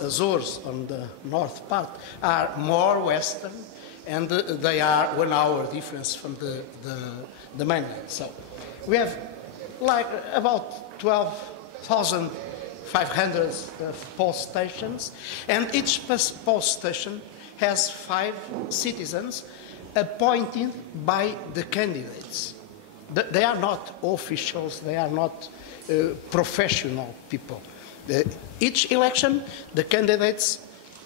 Azores on the north part are more western, and they are 1 hour difference from the mainland. So we have like about 12,500 post stations, and each post station has 5 citizens appointed by the candidates. They are not officials, they are not professional people. Each election, the candidates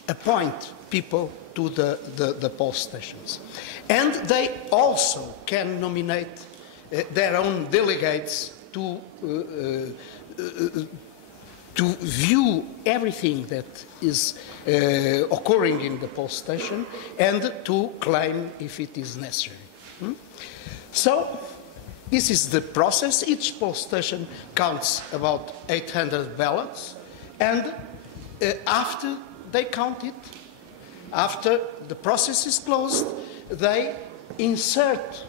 appoint people to the post stations. And they also can nominate their own delegates to view everything that is occurring in the post station and to claim if it is necessary. So this is the process. Each post station counts about 800 ballots, and after they count it, after the process is closed, they insert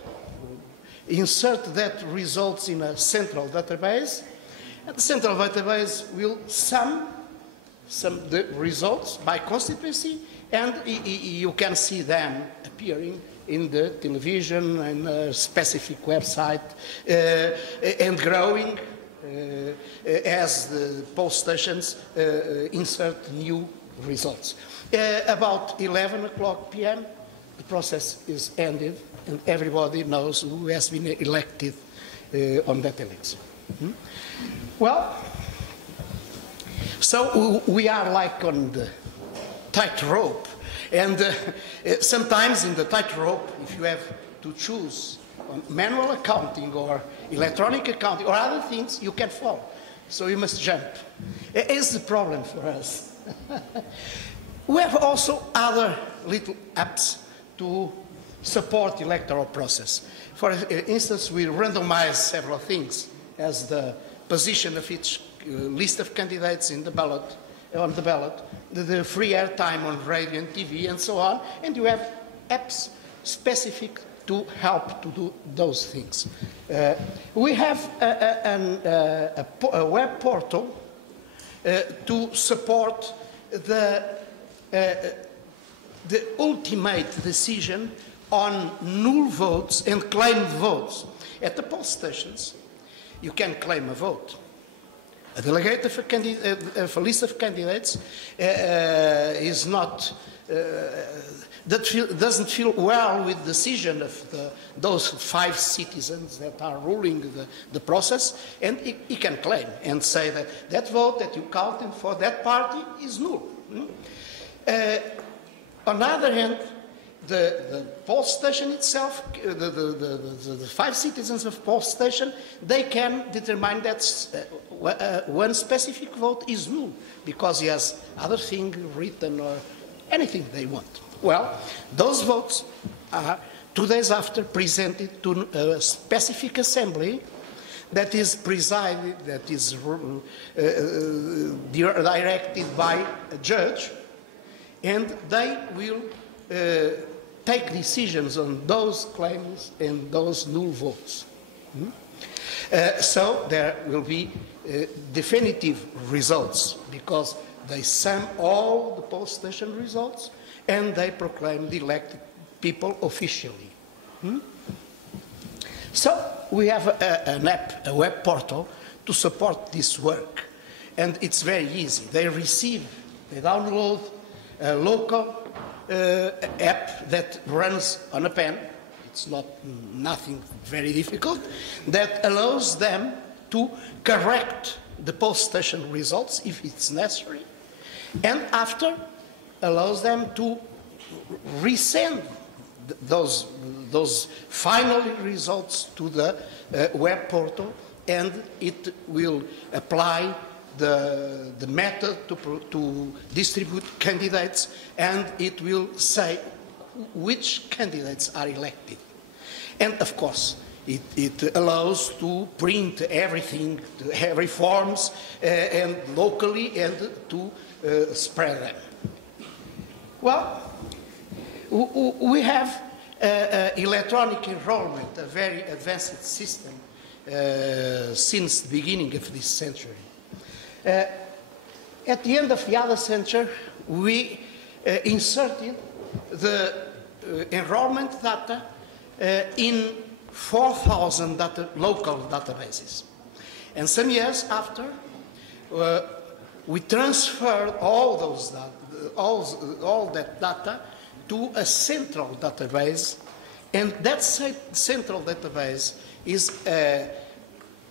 that results in a central database, and the central database will sum the results by constituency, and you can see them appearing in the television and a specific website and growing as the post stations insert new results. About 11 o'clock p.m. the process is ended and everybody knows who has been elected on that election. Well, so we are like on the tightrope. And sometimes in the tightrope, if you have to choose manual accounting or electronic accounting or other things, you can fall. So you must jump. It is the problem for us. We have also other little apps to support the electoral process. For instance, we randomize several things as the position of each list of candidates in the ballot, on the ballot, the free airtime on radio and TV and so on, and you have apps specific to help to do those things. We have a web portal to support the ultimate decision on null votes and claimed votes. At the post stations, you can claim a vote. A delegate of a list of candidates is not, doesn't feel well with the decision of those 5 citizens that are ruling the process, and he can claim and say that that vote that you counted for that party is null. On the other hand, the post station itself, the 5 citizens of post station, they can determine that one specific vote is null because he has other thing written or anything they want. Well, those votes are 2 days after presented to a specific assembly that is presided, that is directed by a judge, and they will take decisions on those claims and those null votes. So there will be definitive results because they sum all the post station results and they proclaim the elected people officially. So we have an app, a web portal to support this work, and it's very easy. They download a local app that runs on a pen. It's nothing very difficult, that allows them to correct the post station results if it's necessary, and after allows them to resend those final results to the web portal, and it will apply the method to distribute candidates, and it will say which candidates are elected. And of course, it allows to print everything, every forms, and locally, and to spread them. Well, we have electronic enrollment, a very advanced system since the beginning of this century. at the end of the other century, we inserted the enrollment data in 4,000 local databases. And some years after, we transferred all that data to a central database, and that central database is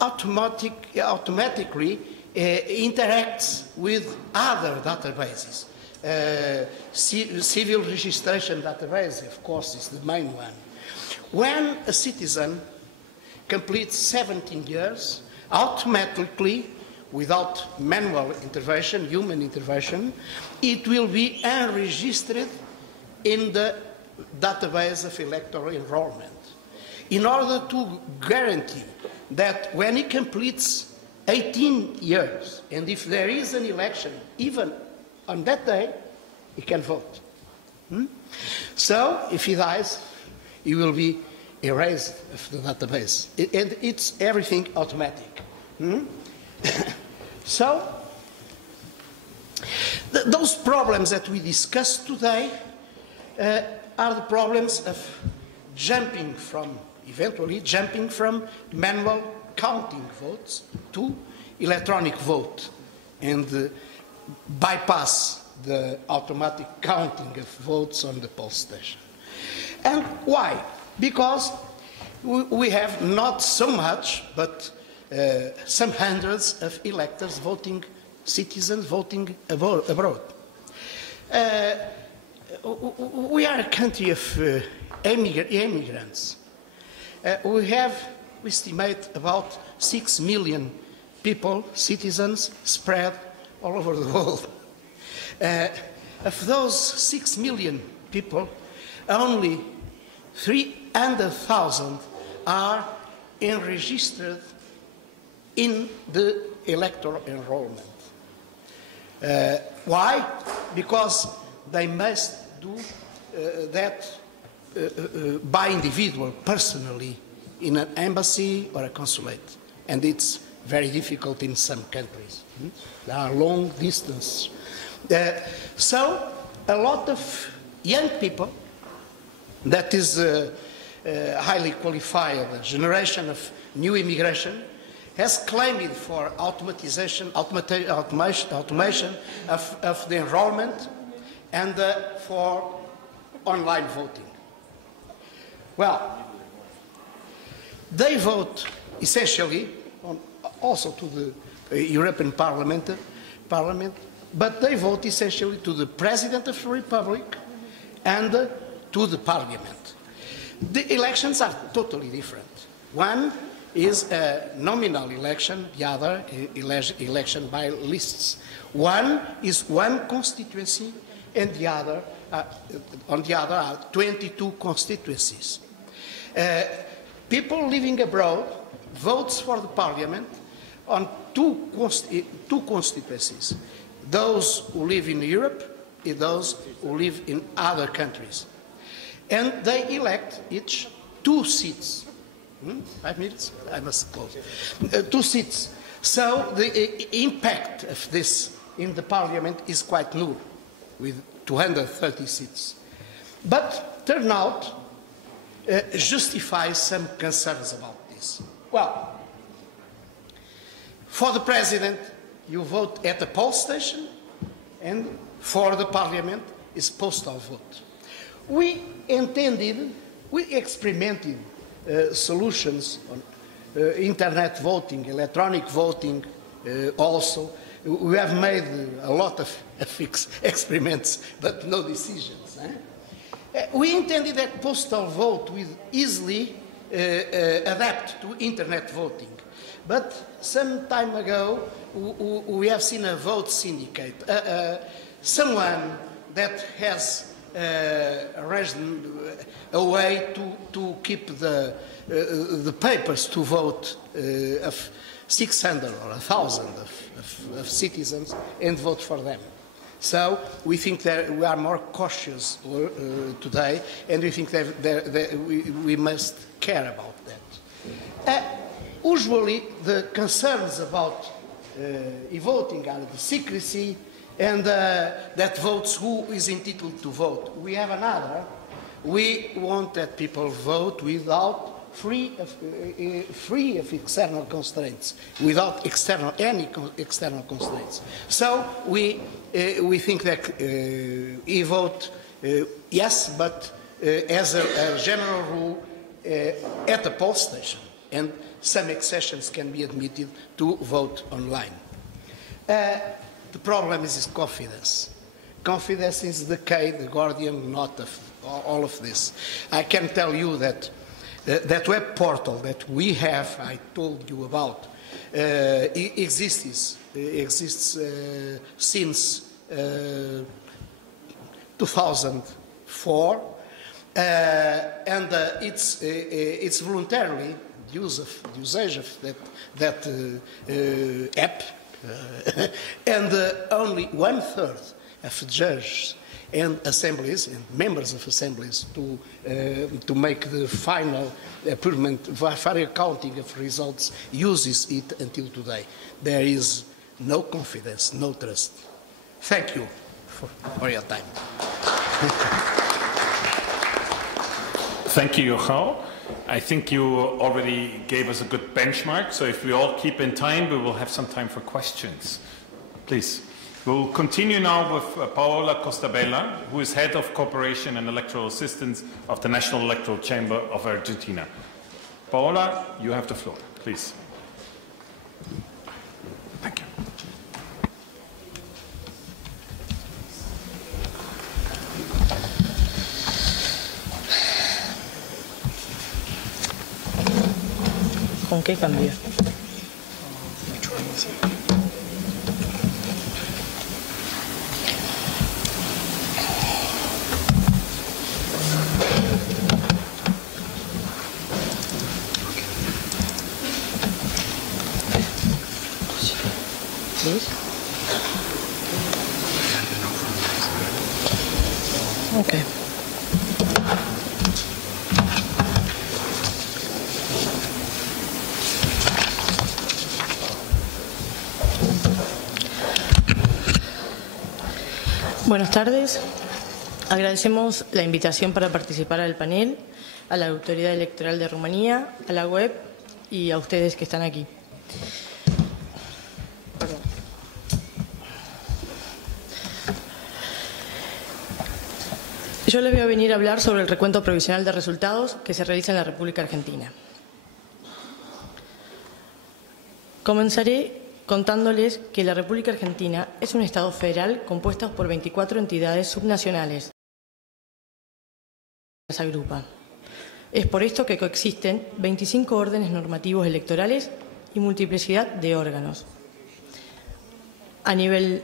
automatically interacts with other databases. Civil registration database, of course, is the main one. When a citizen completes 17 years, automatically, without manual intervention, human intervention, it will be enregistered in the database of electoral enrollment. In order to guarantee that when he completes 18 years, and if there is an election, even on that day, he can vote. So, if he dies, he will be erased of the database. And it's everything automatic. So, those problems that we discussed today are the problems of eventually jumping from manual counting votes to electronic vote and bypass the automatic counting of votes on the poll station. And why? Because we have not so much, but some hundreds of electors voting, citizens voting abroad. We are a country of immigrants. We estimate about 6 million people, citizens, spread all over the world. Of those 6 million people, only 300,000 are enregistered in the electoral enrollment. Why? Because they must do that by individual, personally, in an embassy or a consulate. And it's very difficult in some countries. There are long distances. So a lot of young people, that is highly qualified, a generation of new immigration, has claimed for automation of the enrollment and for online voting. Well, they vote essentially also to the European Parliament, but they vote essentially to the President of the Republic and to the Parliament. The elections are totally different. One is a nominal election, the other election by lists. One is one constituency, and the other, on the other are 22 constituencies. People living abroad votes for the Parliament on two constituencies, those who live in Europe and those who live in other countries. And they elect each 2 seats. 5 minutes? I must close. 2 seats. So the impact of this in the Parliament is quite null, with 230 seats. But turnout justifies some concerns about this. Well, for the President, you vote at the poll station, and for the Parliament, it's postal vote. We experimented solutions on internet voting, electronic voting also. We have made a lot of experiments, but no decisions. We intended that postal vote would easily adapt to internet voting. But some time ago, we have seen a vote syndicate. Someone that has arranged a way to keep the papers to vote of 600 or 1,000 of citizens and vote for them. So we think that we are more cautious today, and we think that we must care about that. Usually the concerns about e-voting are the secrecy, and that votes who is entitled to vote. We have another. We want that people vote without free of external constraints, without any external constraints. So we think that e-vote, yes, but as a general rule at the poll station, and some exceptions can be admitted to vote online. The problem is confidence. Confidence is the key, the guardian knot of all of this. I can tell you that that web portal that we have, I told you about, exists since 2004, and it's voluntarily usage of that app, and only 1/3 of judges and assemblies and members of assemblies to make the final final accounting of results uses it until today. There is no confidence, no trust. Thank you for your time. Thank you, João. I think you already gave us a good benchmark, so if we all keep in time, we will have some time for questions. Please. We'll continue now with Paola Costabella, who is Head of Cooperation and Electoral Assistance of the National Electoral Chamber of Argentina. Paola, you have the floor, please. Thank you. ¿Con qué cambio? Please. Okay. Buenas tardes. Agradecemos la invitación para participar al panel, a la Autoridad Electoral de Rumanía, a la web y a ustedes que están aquí. Yo les voy a venir a hablar sobre el recuento provisional de resultados que se realiza en la República Argentina. Comenzaré contándoles que la República Argentina es un Estado federal compuesto por 24 entidades subnacionales. Las agrupa. Es por esto que coexisten 25 órdenes normativos electorales y multiplicidad de órganos. A nivel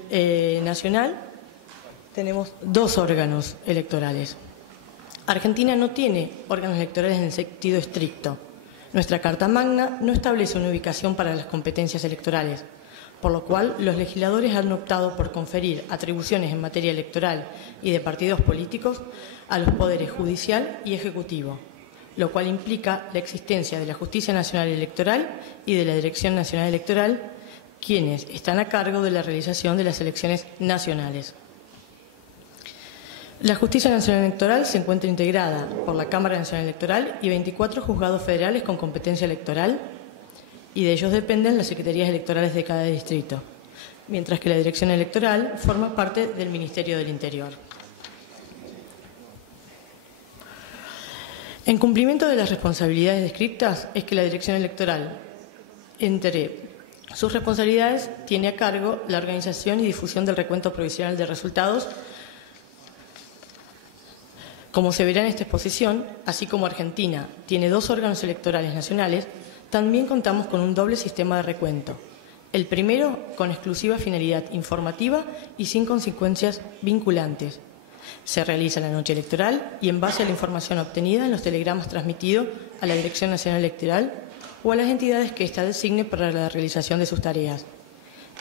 nacional, tenemos 2 órganos electorales. Argentina no tiene órganos electorales en el sentido estricto. Nuestra Carta Magna no establece una ubicación para las competencias electorales, por lo cual los legisladores han optado por conferir atribuciones en materia electoral y de partidos políticos a los poderes judicial y ejecutivo, lo cual implica la existencia de la Justicia Nacional Electoral y de la Dirección Nacional Electoral, quienes están a cargo de la realización de las elecciones nacionales. La Justicia Nacional Electoral se encuentra integrada por la Cámara Nacional Electoral y 24 juzgados federales con competencia electoral, y de ellos dependen las secretarías electorales de cada distrito, mientras que la Dirección Electoral forma parte del Ministerio del Interior. En cumplimiento de las responsabilidades descritas es que la Dirección Electoral, entre sus responsabilidades, tiene a cargo la organización y difusión del recuento provisional de resultados. Como se verá en esta exposición, así como Argentina tiene 2 órganos electorales nacionales, también contamos con un doble sistema de recuento. El primero con exclusiva finalidad informativa y sin consecuencias vinculantes. Se realiza la noche electoral y en base a la información obtenida en los telegramas transmitidos a la Dirección Nacional Electoral o a las entidades que ésta designe para la realización de sus tareas.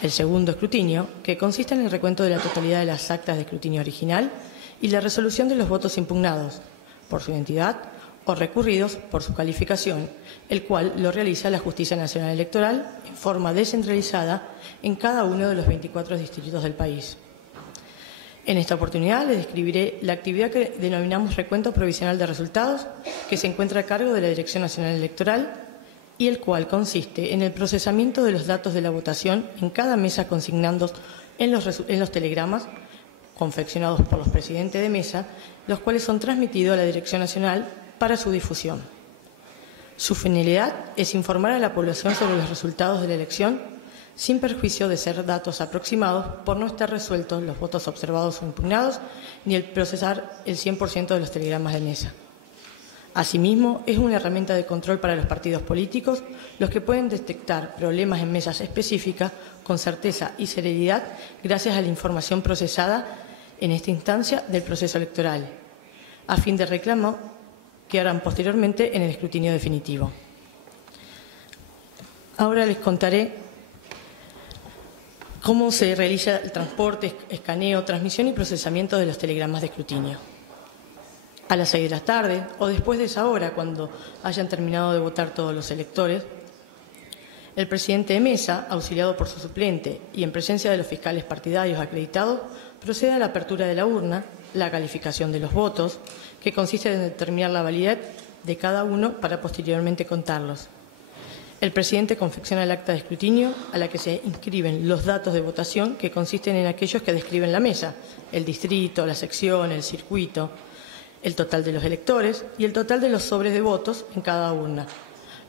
El segundo escrutinio, que consiste en el recuento de la totalidad de las actas de escrutinio original y la resolución de los votos impugnados por su identidad o recurridos por su calificación, el cual lo realiza la Justicia Nacional Electoral en forma descentralizada en cada uno de los 24 distritos del país. En esta oportunidad les describiré la actividad que denominamos recuento provisional de resultados, que se encuentra a cargo de la Dirección Nacional Electoral y el cual consiste en el procesamiento de los datos de la votación en cada mesa consignados en los telegramas confeccionados por los presidentes de mesa, los cuales son transmitidos a la Dirección Nacional para su difusión. Su finalidad es informar a la población sobre los resultados de la elección, sin perjuicio de ser datos aproximados por no estar resueltos los votos observados o impugnados, ni el procesar el 100% de los telegramas de mesa. Asimismo, es una herramienta de control para los partidos políticos, los que pueden detectar problemas en mesas específicas con certeza y celeridad gracias a la información procesada en esta instancia del proceso electoral, a fin de reclamo que harán posteriormente en el escrutinio definitivo. Ahora les contaré cómo se realiza el transporte, escaneo, transmisión y procesamiento de los telegramas de escrutinio. A las 6 de la tarde o después de esa hora, cuando hayan terminado de votar todos los electores, el presidente de mesa, auxiliado por su suplente y en presencia de los fiscales partidarios acreditados, procede a la apertura de la urna, la calificación de los votos, que consiste en determinar la validez de cada uno para posteriormente contarlos. El presidente confecciona el acta de escrutinio a la que se inscriben los datos de votación que consisten en aquellos que describen la mesa, el distrito, la sección, el circuito, el total de los electores y el total de los sobres de votos en cada urna.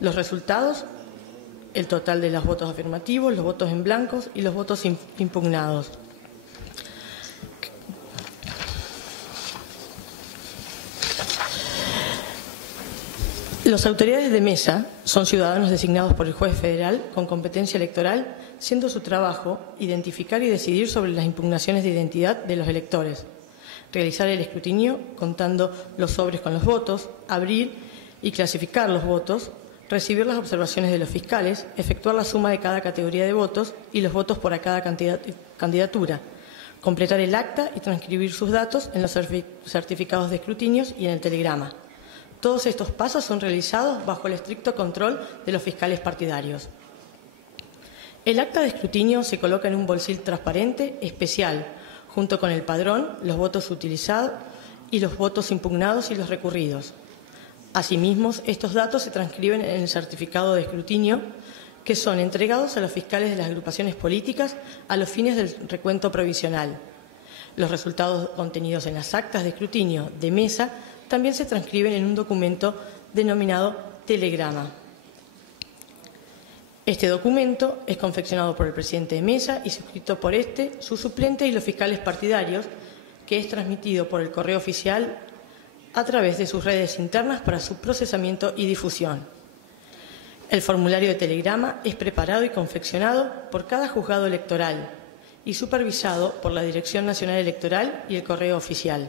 Los resultados, el total de los votos afirmativos, los votos en blancos y los votos impugnados. Las autoridades de mesa son ciudadanos designados por el juez federal con competencia electoral, siendo su trabajo identificar y decidir sobre las impugnaciones de identidad de los electores, realizar el escrutinio contando los sobres con los votos, abrir y clasificar los votos, recibir las observaciones de los fiscales, efectuar la suma de cada categoría de votos y los votos por cada candidatura, completar el acta y transcribir sus datos en los certificados de escrutinios y en el telegrama. Todos estos pasos son realizados bajo el estricto control de los fiscales partidarios. El acta de escrutinio se coloca en un bolsil transparente especial, junto con el padrón, los votos utilizados y los votos impugnados y los recurridos. Asimismo, estos datos se transcriben en el certificado de escrutinio, que son entregados a los fiscales de las agrupaciones políticas a los fines del recuento provisional. Los resultados contenidos en las actas de escrutinio de mesa también se transcriben en un documento denominado telegrama. Este documento es confeccionado por el presidente de mesa y suscrito por su suplente y los fiscales partidarios, que es transmitido por el correo oficial a través de sus redes internas para su procesamiento y difusión. El formulario de telegrama es preparado y confeccionado por cada juzgado electoral y supervisado por la Dirección Nacional Electoral y el correo oficial.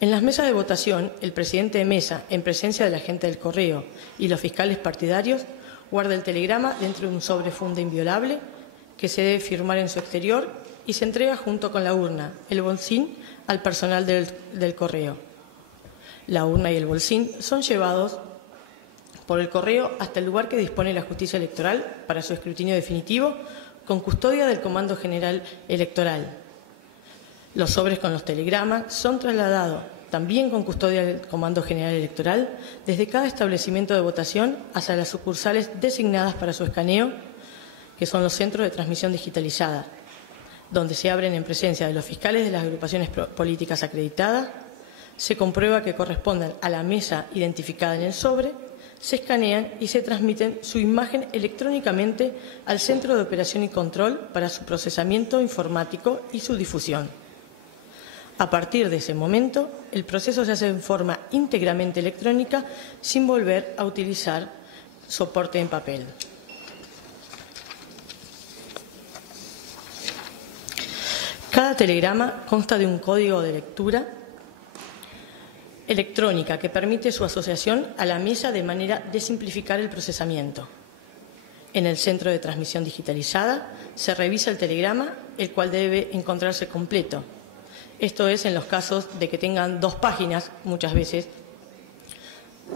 En las mesas de votación, el presidente de mesa, en presencia del agente del correo y los fiscales partidarios, guarda el telegrama dentro de un sobre funda inviolable que se debe firmar en su exterior y se entrega junto con la urna, el bolsín, al personal del correo. La urna y el bolsín son llevados por el correo hasta el lugar que dispone la Justicia Electoral para su escrutinio definitivo, con custodia del Comando General Electoral. Los sobres con los telegramas son trasladados, también con custodia del Comando General Electoral, desde cada establecimiento de votación hacia las sucursales designadas para su escaneo, que son los centros de transmisión digitalizada, donde se abren en presencia de los fiscales de las agrupaciones políticas acreditadas, se comprueba que correspondan a la mesa identificada en el sobre, se escanean y se transmiten su imagen electrónicamente al Centro de Operación y Control para su procesamiento informático y su difusión. A partir de ese momento, el proceso se hace en forma íntegramente electrónica sin volver a utilizar soporte en papel. Cada telegrama consta de un código de lectura electrónica que permite su asociación a la mesa de manera de simplificar el procesamiento. En el centro de transmisión digitalizada se revisa el telegrama, el cual debe encontrarse completo. Esto es en los casos de que tengan 2 páginas, muchas veces,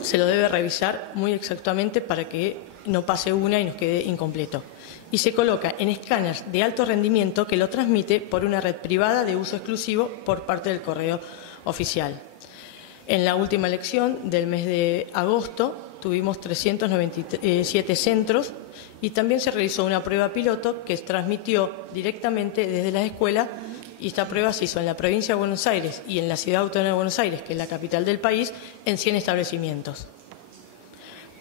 se lo debe revisar muy exactamente para que no pase una y nos quede incompleto. Y se coloca en escáneres de alto rendimiento que lo transmite por una red privada de uso exclusivo por parte del correo oficial. En la última elección del mes de agosto tuvimos 397 centros y también se realizó una prueba piloto que se transmitió directamente desde las escuelas, y esta prueba se hizo en la provincia de Buenos Aires y en la ciudad autónoma de Buenos Aires, que es la capital del país, en 100 establecimientos.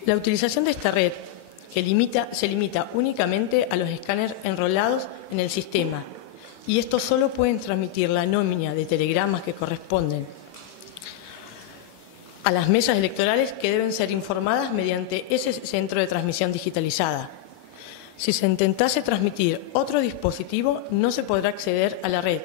La utilización de esta red se limita únicamente a los escáneres enrolados en el sistema, y estos solo pueden transmitir la nómina de telegramas que corresponden a las mesas electorales, que deben ser informadas mediante ese centro de transmisión digitalizada. Si se intentase transmitir otro dispositivo, no se podrá acceder a la red.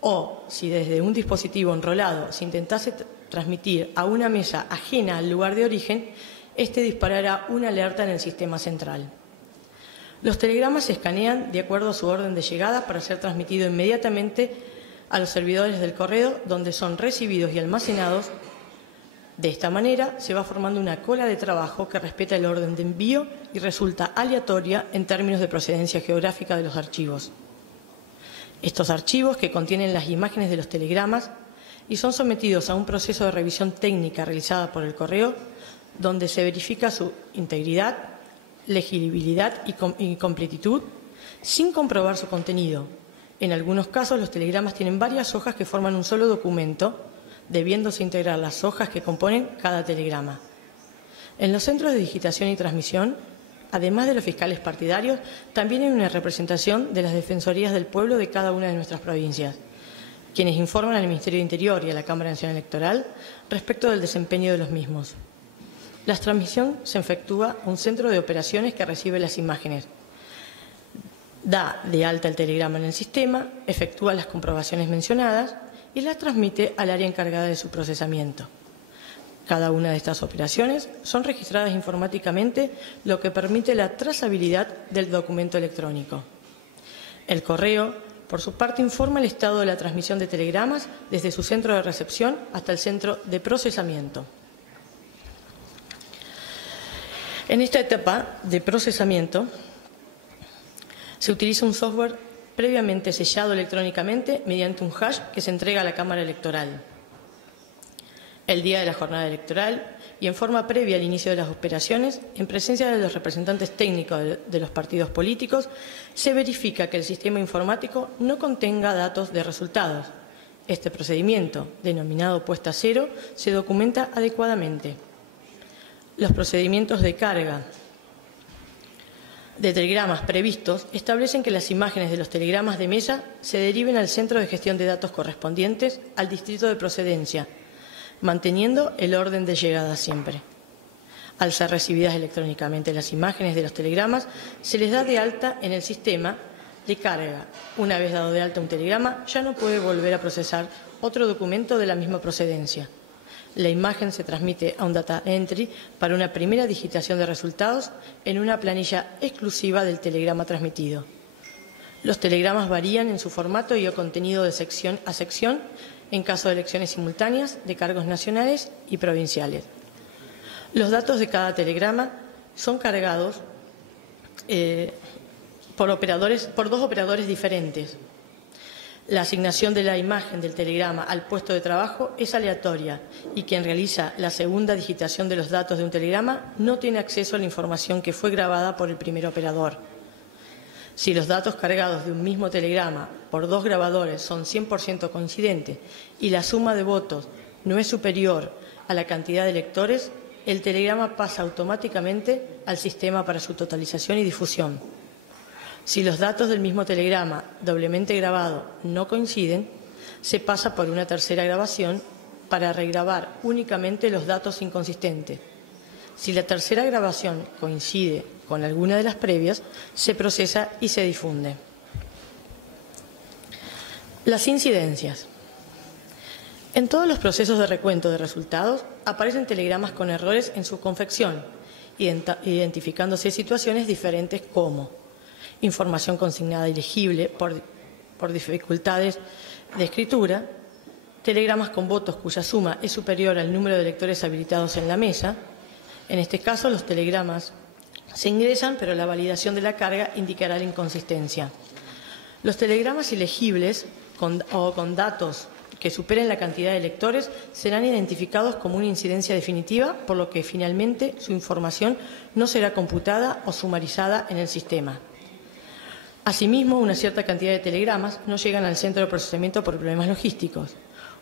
O si desde un dispositivo enrolado se intentase transmitir a una mesa ajena al lugar de origen, este disparará una alerta en el sistema central. Los telegramas se escanean de acuerdo a su orden de llegada para ser transmitido inmediatamente a los servidores del correo, donde son recibidos y almacenados. De esta manera se va formando una cola de trabajo que respeta el orden de envío y resulta aleatoria en términos de procedencia geográfica de los archivos. Estos archivos, que contienen las imágenes de los telegramas y son sometidos a un proceso de revisión técnica realizada por el correo, donde se verifica su integridad, legibilidad y completitud, sin comprobar su contenido. En algunos casos, los telegramas tienen varias hojas que forman un solo documento, debiéndose integrar las hojas que componen cada telegrama. En los centros de digitación y transmisión, además de los fiscales partidarios, también hay una representación de las defensorías del pueblo de cada una de nuestras provincias, quienes informan al Ministerio de Interior y a la Cámara Nacional Electoral respecto del desempeño de los mismos. La transmisión se efectúa un centro de operaciones que recibe las imágenes, da de alta el telegrama en el sistema, efectúa las comprobaciones mencionadas y las transmite al área encargada de su procesamiento. Cada una de estas operaciones son registradas informáticamente, lo que permite la trazabilidad del documento electrónico. El correo, por su parte, informa el estado de la transmisión de telegramas desde su centro de recepción hasta el centro de procesamiento. En esta etapa de procesamiento se utiliza un software previamente sellado electrónicamente mediante un hash que se entrega a la Cámara Electoral el día de la jornada electoral y en forma previa al inicio de las operaciones, en presencia de los representantes técnicos de los partidos políticos, se verifica que el sistema informático no contenga datos de resultados. Este procedimiento, denominado puesta a cero, se documenta adecuadamente. Los procedimientos de carga de telegramas previstos establecen que las imágenes de los telegramas de mesa se deriven al centro de gestión de datos correspondientes al distrito de procedencia, manteniendo el orden de llegada siempre. Al ser recibidas electrónicamente las imágenes de los telegramas, se les da de alta en el sistema de carga. Una vez dado de alta un telegrama, ya no puede volver a procesar otro documento de la misma procedencia. La imagen se transmite a un data entry para una primera digitación de resultados en una planilla exclusiva del telegrama transmitido. Los telegramas varían en su formato y o contenido de sección a sección en caso de elecciones simultáneas de cargos nacionales y provinciales. Los datos de cada telegrama son cargados por dos operadores diferentes. La asignación de la imagen del telegrama al puesto de trabajo es aleatoria y quien realiza la segunda digitación de los datos de un telegrama no tiene acceso a la información que fue grabada por el primer operador. Si los datos cargados de un mismo telegrama por dos grabadores son 100% coincidentes y la suma de votos no es superior a la cantidad de lectores, el telegrama pasa automáticamente al sistema para su totalización y difusión. Si los datos del mismo telegrama doblemente grabado no coinciden, se pasa por una tercera grabación para regrabar únicamente los datos inconsistentes. Si la tercera grabación coincide con alguna de las previas, se procesa y se difunde. Las incidencias. En todos los procesos de recuento de resultados aparecen telegramas con errores en su confección, identificándose situaciones diferentes como información consignada ilegible por dificultades de escritura, telegramas con votos cuya suma es superior al número de electores habilitados en la mesa. En este caso, los telegramas se ingresan, pero la validación de la carga indicará la inconsistencia. Los telegramas ilegibles o con datos que superen la cantidad de electores serán identificados como una incidencia definitiva, por lo que finalmente su información no será computada o sumarizada en el sistema. Asimismo, una cierta cantidad de telegramas no llegan al centro de procesamiento por problemas logísticos.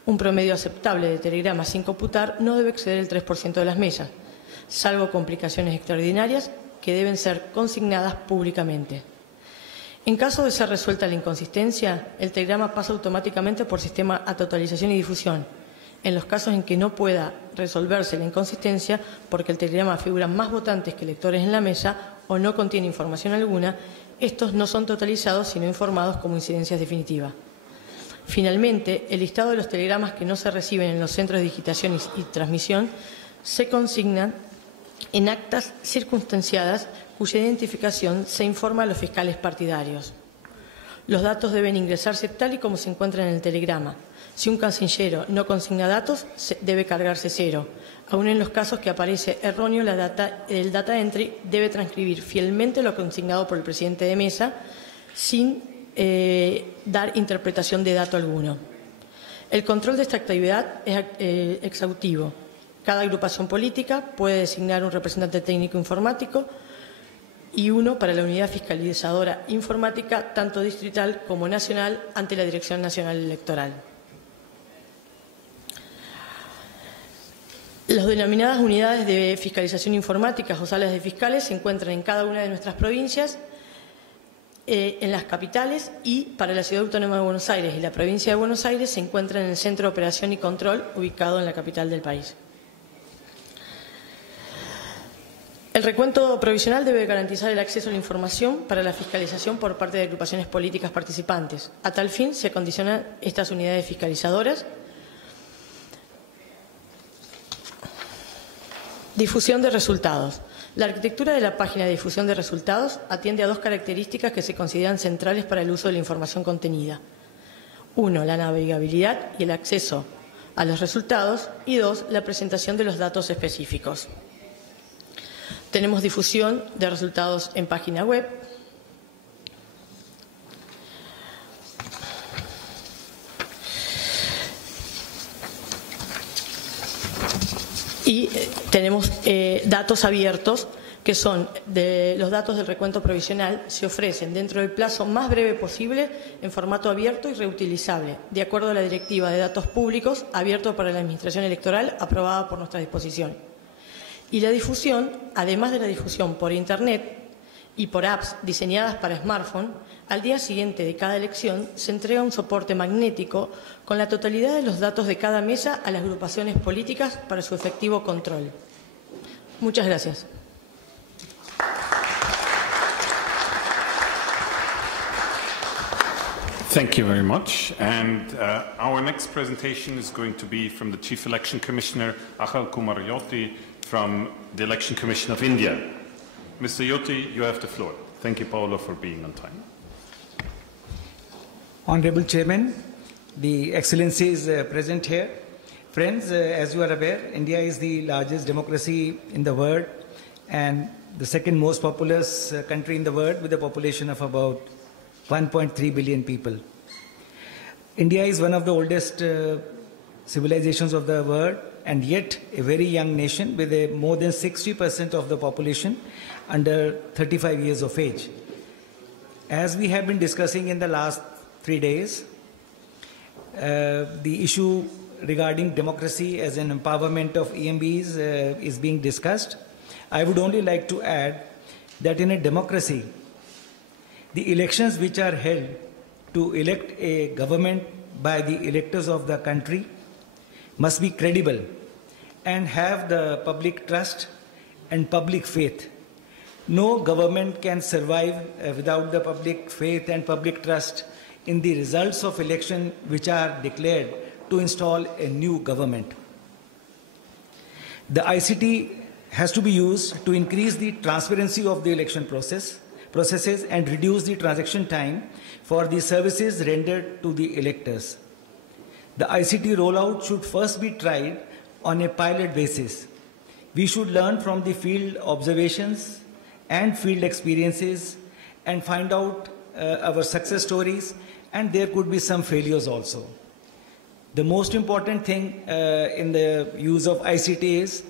Un promedio aceptable de telegramas sin computar no debe exceder el 3% de las mesas, salvo complicaciones extraordinarias que deben ser consignadas públicamente. En caso de ser resuelta la inconsistencia, el telegrama pasa automáticamente por sistema a totalización y difusión. En los casos en que no pueda resolverse la inconsistencia, porque el telegrama figura más votantes que electores en la mesa o no contiene información alguna, estos no son totalizados sino informados como incidencias definitivas. Finalmente, el listado de los telegramas que no se reciben en los centros de digitación y transmisión se consignan en actas circunstanciadas cuya identificación se informa a los fiscales partidarios. Los datos deben ingresarse tal y como se encuentran en el telegrama. Si un casillero no consigna datos, debe cargarse 0. Aún en los casos que aparece erróneo, el data entry debe transcribir fielmente lo consignado por el presidente de mesa sin dar interpretación de dato alguno. El control de esta actividad es exhaustivo. Cada agrupación política puede designar un representante técnico informático y uno para la unidad fiscalizadora informática, tanto distrital como nacional, ante la Dirección Nacional Electoral. Las denominadas unidades de fiscalización informática o salas de fiscales se encuentran en cada una de nuestras provincias, en las capitales, y para la Ciudad Autónoma de Buenos Aires y la provincia de Buenos Aires se encuentran en el Centro de Operación y Control, ubicado en la capital del país. El recuento provisional debe garantizar el acceso a la información para la fiscalización por parte de agrupaciones políticas participantes. A tal fin, se acondicionan estas unidades fiscalizadoras. Difusión de resultados. La arquitectura de la página de difusión de resultados atiende a dos características que se consideran centrales para el uso de la información contenida. 1, la navegabilidad y el acceso a los resultados, y 2, la presentación de los datos específicos. Tenemos difusión de resultados en página web, y tenemos datos abiertos, que son los datos del recuento provisional, se ofrecen dentro del plazo más breve posible en formato abierto y reutilizable, de acuerdo a la Directiva de Datos Públicos abierto para la Administración Electoral aprobada por nuestra disposición. Y la difusión, además de la difusión por Internet y por apps diseñadas para smartphone, al día siguiente de cada elección se entrega un soporte magnético con la totalidad de los datos de cada mesa a las agrupaciones políticas para su efectivo control. Muchas gracias. Thank you very much. And our next presentation is going to be from the Chief Election Commissioner, Achal Kumar Yoti, from the Election Commission of India. Mr. Yoti, you have the floor. Thank you, Paolo, for being on time. Honorable Chairman, the Excellencies present here. Friends, as you are aware, India is the largest democracy in the world and the second most populous country in the world, with a population of about 1.3 billion people. India is one of the oldest civilizations of the world, and yet a very young nation with more than 60% of the population under 35 years of age. As we have been discussing in the last 3 days, the issue regarding democracy as an empowerment of EMBs is being discussed. I would only like to add that in a democracy, the elections which are held to elect a government by the electors of the country must be credible and have the public trust and public faith. No government can survive without the public faith and public trust in the results of election which are declared to install a new government. The ICT has to be used to increase the transparency of the election processes and reduce the transaction time for the services rendered to the electors. The ICT rollout should first be tried on a pilot basis. We should learn from the field observations and field experiences and find out our success stories, and there could be some failures also. The most important thing in the use of ICT is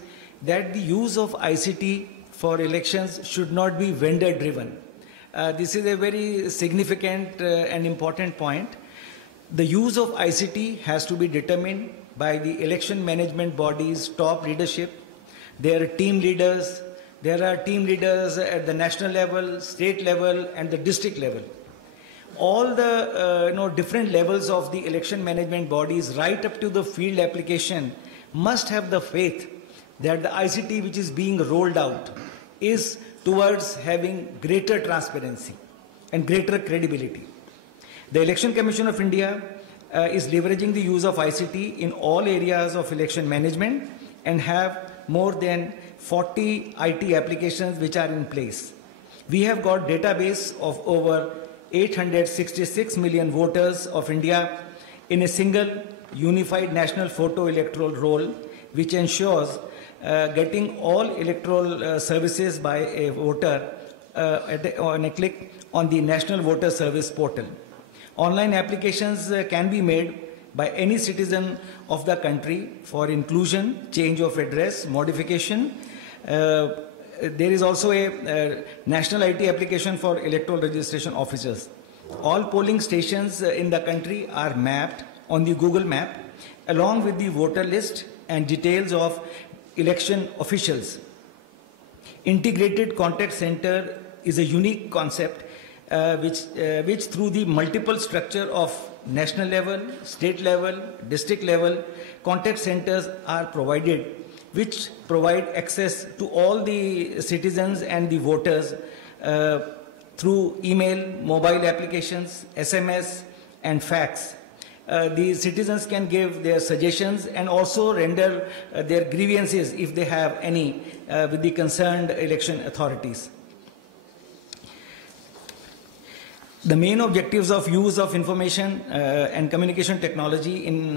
that the use of ICT for elections should not be vendor driven. This is a very significant and important point. The use of ICT has to be determined by the election management body's top leadership. There are team leaders. There are team leaders at the national level, state level, and the district level. All the different levels of the election management bodies, right up to the field application, must have the faith that the ICT which is being rolled out is towards having greater transparency and greater credibility. The Election Commission of India is leveraging the use of ICT in all areas of election management and have more than 40 IT applications which are in place. We have got database of over 866 million voters of India in a single unified national photo electoral roll, which ensures getting all electoral services by a voter on a click on the National Voter Service portal. Online applications can be made by any citizen of the country for inclusion, change of address, modification. There is also a national IT application for electoral registration officers. All polling stations in the country are mapped on the Google map along with the voter list and details of election officials. Integrated contact center is a unique concept which through the multiple structure of national level, state level, district level, contact centers are provided, which provide access to all the citizens and the voters through email, mobile applications, SMS, and fax. The citizens can give their suggestions and also render their grievances if they have any with the concerned election authorities. The main objectives of use of information and communication technology in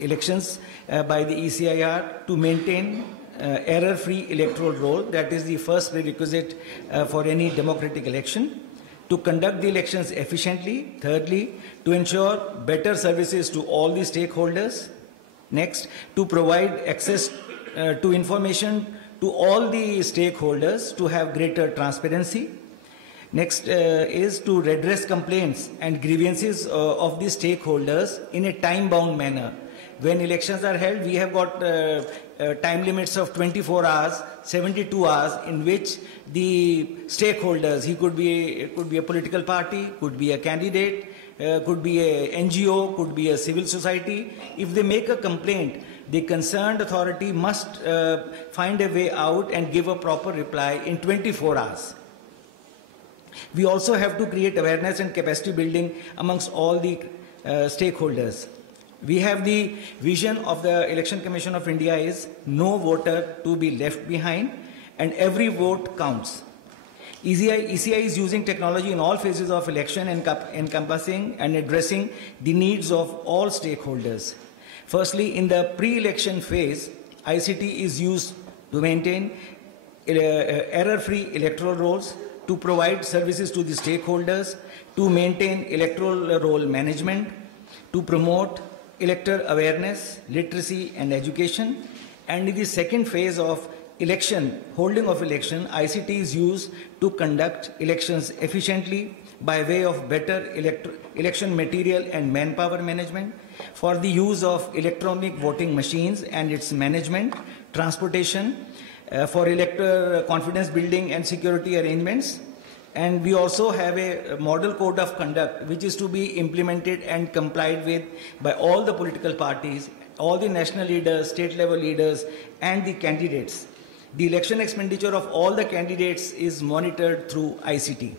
elections by the ECI are to maintain error-free electoral roll, that is the first prerequisite for any democratic election, to conduct the elections efficiently, thirdly, to ensure better services to all the stakeholders, next, to provide access to information to all the stakeholders to have greater transparency. Next is to redress complaints and grievances of the stakeholders in a time-bound manner. When elections are held, we have got time limits of 24 hours, 72 hours, in which the stakeholders, it could be a political party, could be a candidate, could be a NGO, could be a civil society. If they make a complaint, the concerned authority must find a way out and give a proper reply in 24 hours. We also have to create awareness and capacity building amongst all the stakeholders. We have the vision of the Election Commission of India is no voter to be left behind and every vote counts. ECI is using technology in all phases of election encompassing and addressing the needs of all stakeholders. Firstly, in the pre-election phase, ICT is used to maintain error-free electoral rolls, to provide services to the stakeholders, to maintain electoral roll management, to promote elector awareness, literacy, and education. And in the second phase of election, holding of election, ICT is used to conduct elections efficiently by way of better election material and manpower management, for the use of electronic voting machines and its management, transportation, for elector confidence building and security arrangements. And we also have a model code of conduct which is to be implemented and complied with by all the political parties, all the national leaders, state level leaders, and the candidates. The election expenditure of all the candidates is monitored through ICT.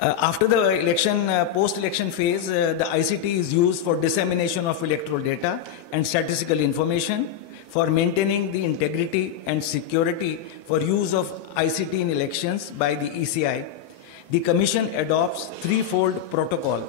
After the election, post-election phase, the ICT is used for dissemination of electoral data and statistical information, for maintaining the integrity and security for use of ICT in elections by the ECI. The Commission adopts threefold protocol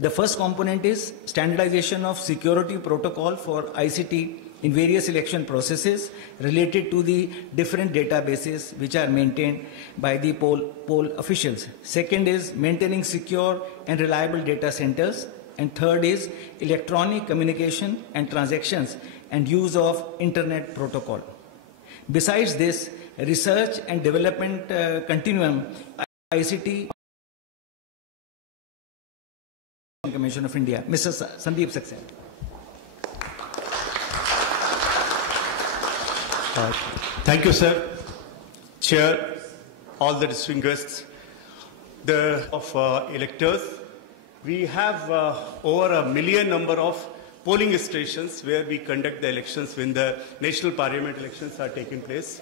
The first component is standardization of security protocol for ICT in various election processes related to the different databases which are maintained by the poll officials. Second is maintaining secure and reliable data centers. And third is electronic communication and transactions and use of internet protocol. Besides this, research and development continuum, ICT Commission of India. Mr. Sandeep Saxena. Thank you, sir. Chair, all the distinguished electors. We have over 1 million number of polling stations where we conduct the elections when the national parliament elections are taking place.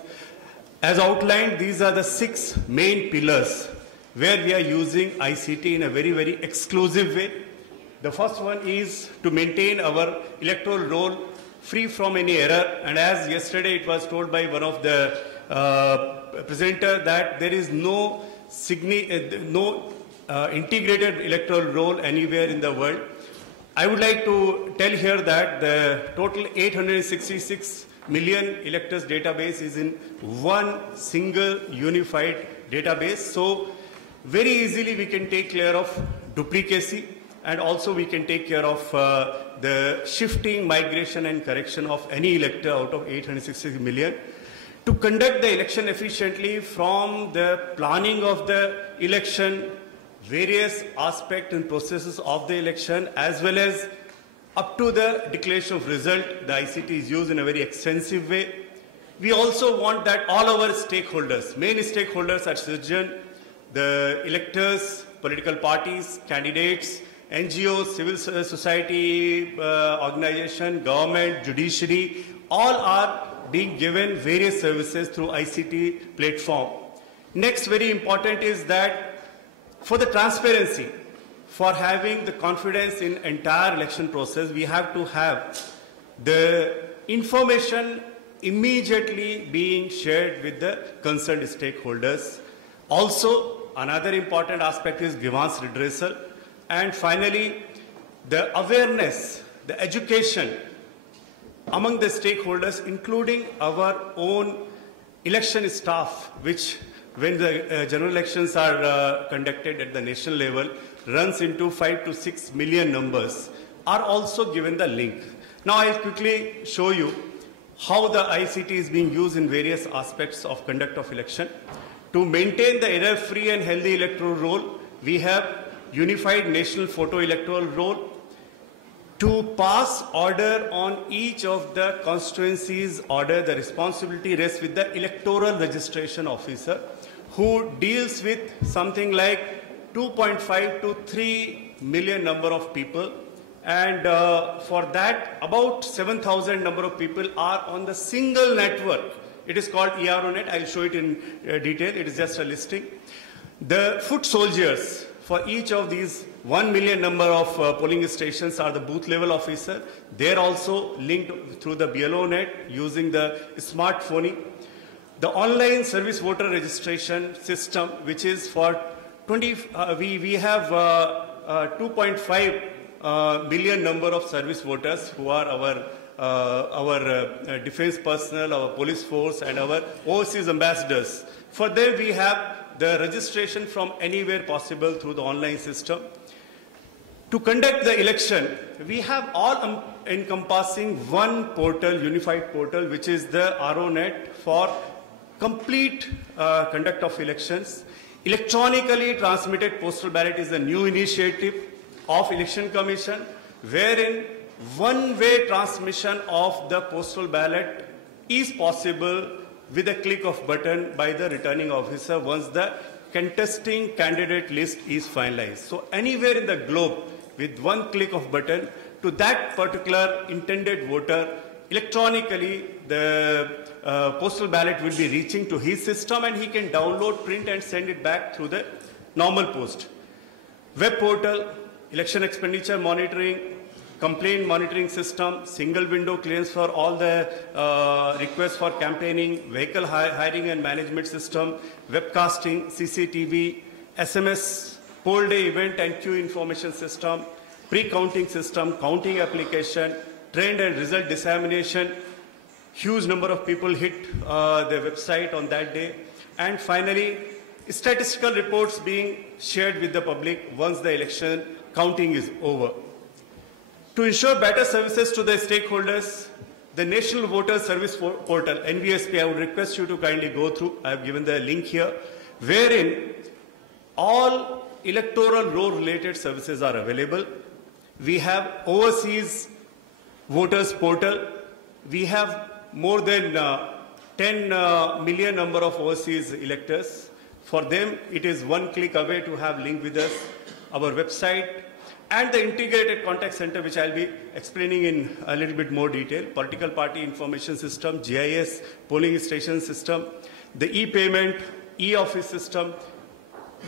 As outlined, these are the 6 main pillars where we are using ICT in a very, very exclusive way. The first one is to maintain our electoral roll free from any error, and as yesterday it was told by one of the presenter that there is no integrated electoral roll anywhere in the world. I would like to tell here that the total 866 million electors database is in one single unified database. So very easily we can take care of duplicacy, and also we can take care of the shifting, migration and correction of any elector out of 866 million. To conduct the election efficiently, from the planning of the election, various aspects and processes of the election, as well as up to the declaration of result, the ICT is used in a very extensive way. We also want that all our stakeholders, main stakeholders are citizens, the electors, political parties, candidates, NGOs, civil society organization, government, judiciary, all are being given various services through ICT platform. Next, very important is that for the transparency, for having the confidence in entire election process, we have to have the information immediately being shared with the concerned stakeholders. Also, another important aspect is grievance redressal. And finally, the awareness, the education among the stakeholders, including our own election staff, which when the general elections are conducted at the national level, runs into 5 to 6 million numbers, are also given the link. Now I'll quickly show you how the ICT is being used in various aspects of conduct of election. To maintain the error-free and healthy electoral roll, we have unified national photo electoral roll. To pass order on each of the constituencies order, the responsibility rests with the electoral registration officer, who deals with something like 2.5 to 3 million number of people. And for that, about 7,000 number of people are on the single network. It is called ERONet. I'll show it in detail. It is just a listing. The foot soldiers for each of these 1 million number of polling stations are the booth level officer. They're also linked through the BLO-net using the smartphone. The online service voter registration system, which is for 20, we have 2.5 million number of service voters who are our defense personnel, our police force, and our overseas ambassadors. For them, we have the registration from anywhere possible through the online system. To conduct the election, we have all encompassing one portal, unified portal, which is the RONet for complete conduct of elections. Electronically transmitted postal ballot is a new initiative of Election Commission, wherein one-way transmission of the postal ballot is possible with a click of button by the returning officer once the contesting candidate list is finalized. So anywhere in the globe, with one click of button, to that particular intended voter, electronically the postal ballot will be reaching to his system, and he can download, print and send it back through the normal post. Web portal, election expenditure monitoring, complaint monitoring system, single window clearance for all the requests for campaigning, vehicle hiring and management system, webcasting, CCTV, SMS, poll day event and queue information system, pre-counting system, counting application, trend and result dissemination. Huge number of people hit the website on that day. And finally, statistical reports being shared with the public once the election counting is over. To ensure better services to the stakeholders, the National Voter Service Portal, NVSP, I would request you to kindly go through. I have given the link here, wherein all electoral roll related services are available. We have overseas voters portal. We have more than 10 million number of overseas electors. For them, it is one click away to have link with us, our website, and the integrated contact center, which I'll be explaining in a little bit more detail, political party information system, GIS, polling station system, the e-payment, e-office system.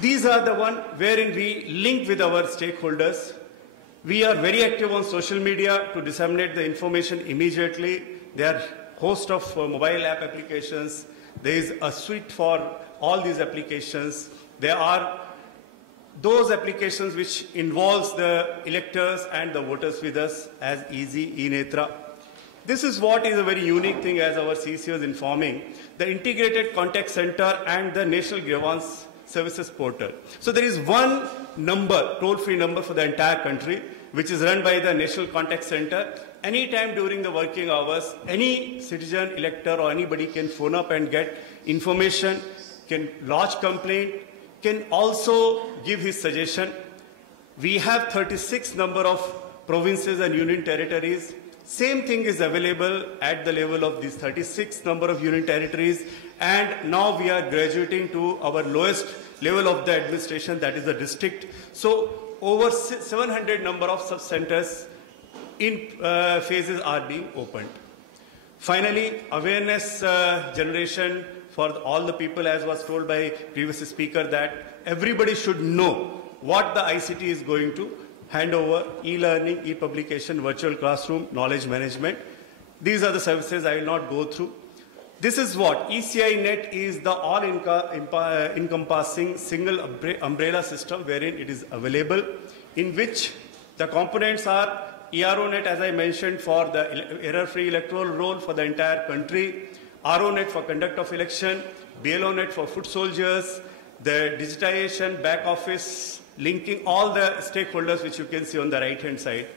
These are the one wherein we link with our stakeholders. We are very active on social media to disseminate the information immediately. There are a host of mobile app applications. There is a suite for all these applications. There are those applications which involves the electors and the voters with us as Easy, eNetra. This is what is a very unique thing as our CC is informing, the integrated contact center and the National Grievance Services Portal. So there is one number, toll-free number for the entire country, which is run by the National Contact Center. Anytime during the working hours, any citizen, elector or anybody can phone up and get information, can lodge complaint, can also give his suggestion. We have 36 number of provinces and union territories. Same thing is available at the level of these 36 number of union territories. And now we are graduating to our lowest level of the administration, that is the district. So over 700 number of sub-centers in phases are being opened. Finally, awareness generation for all the people, as was told by previous speaker, that everybody should know what the ICT is going to hand over: e-learning, e-publication, virtual classroom, knowledge management. These are the services I will not go through. This is what ECI Net is, the all-encompassing single umbrella system wherein it is available, in which the components are ERONet, as I mentioned, for the error-free electoral roll for the entire country, RONet for conduct of election, BLONet for foot soldiers, the digitization, back office, linking all the stakeholders, which you can see on the right-hand side.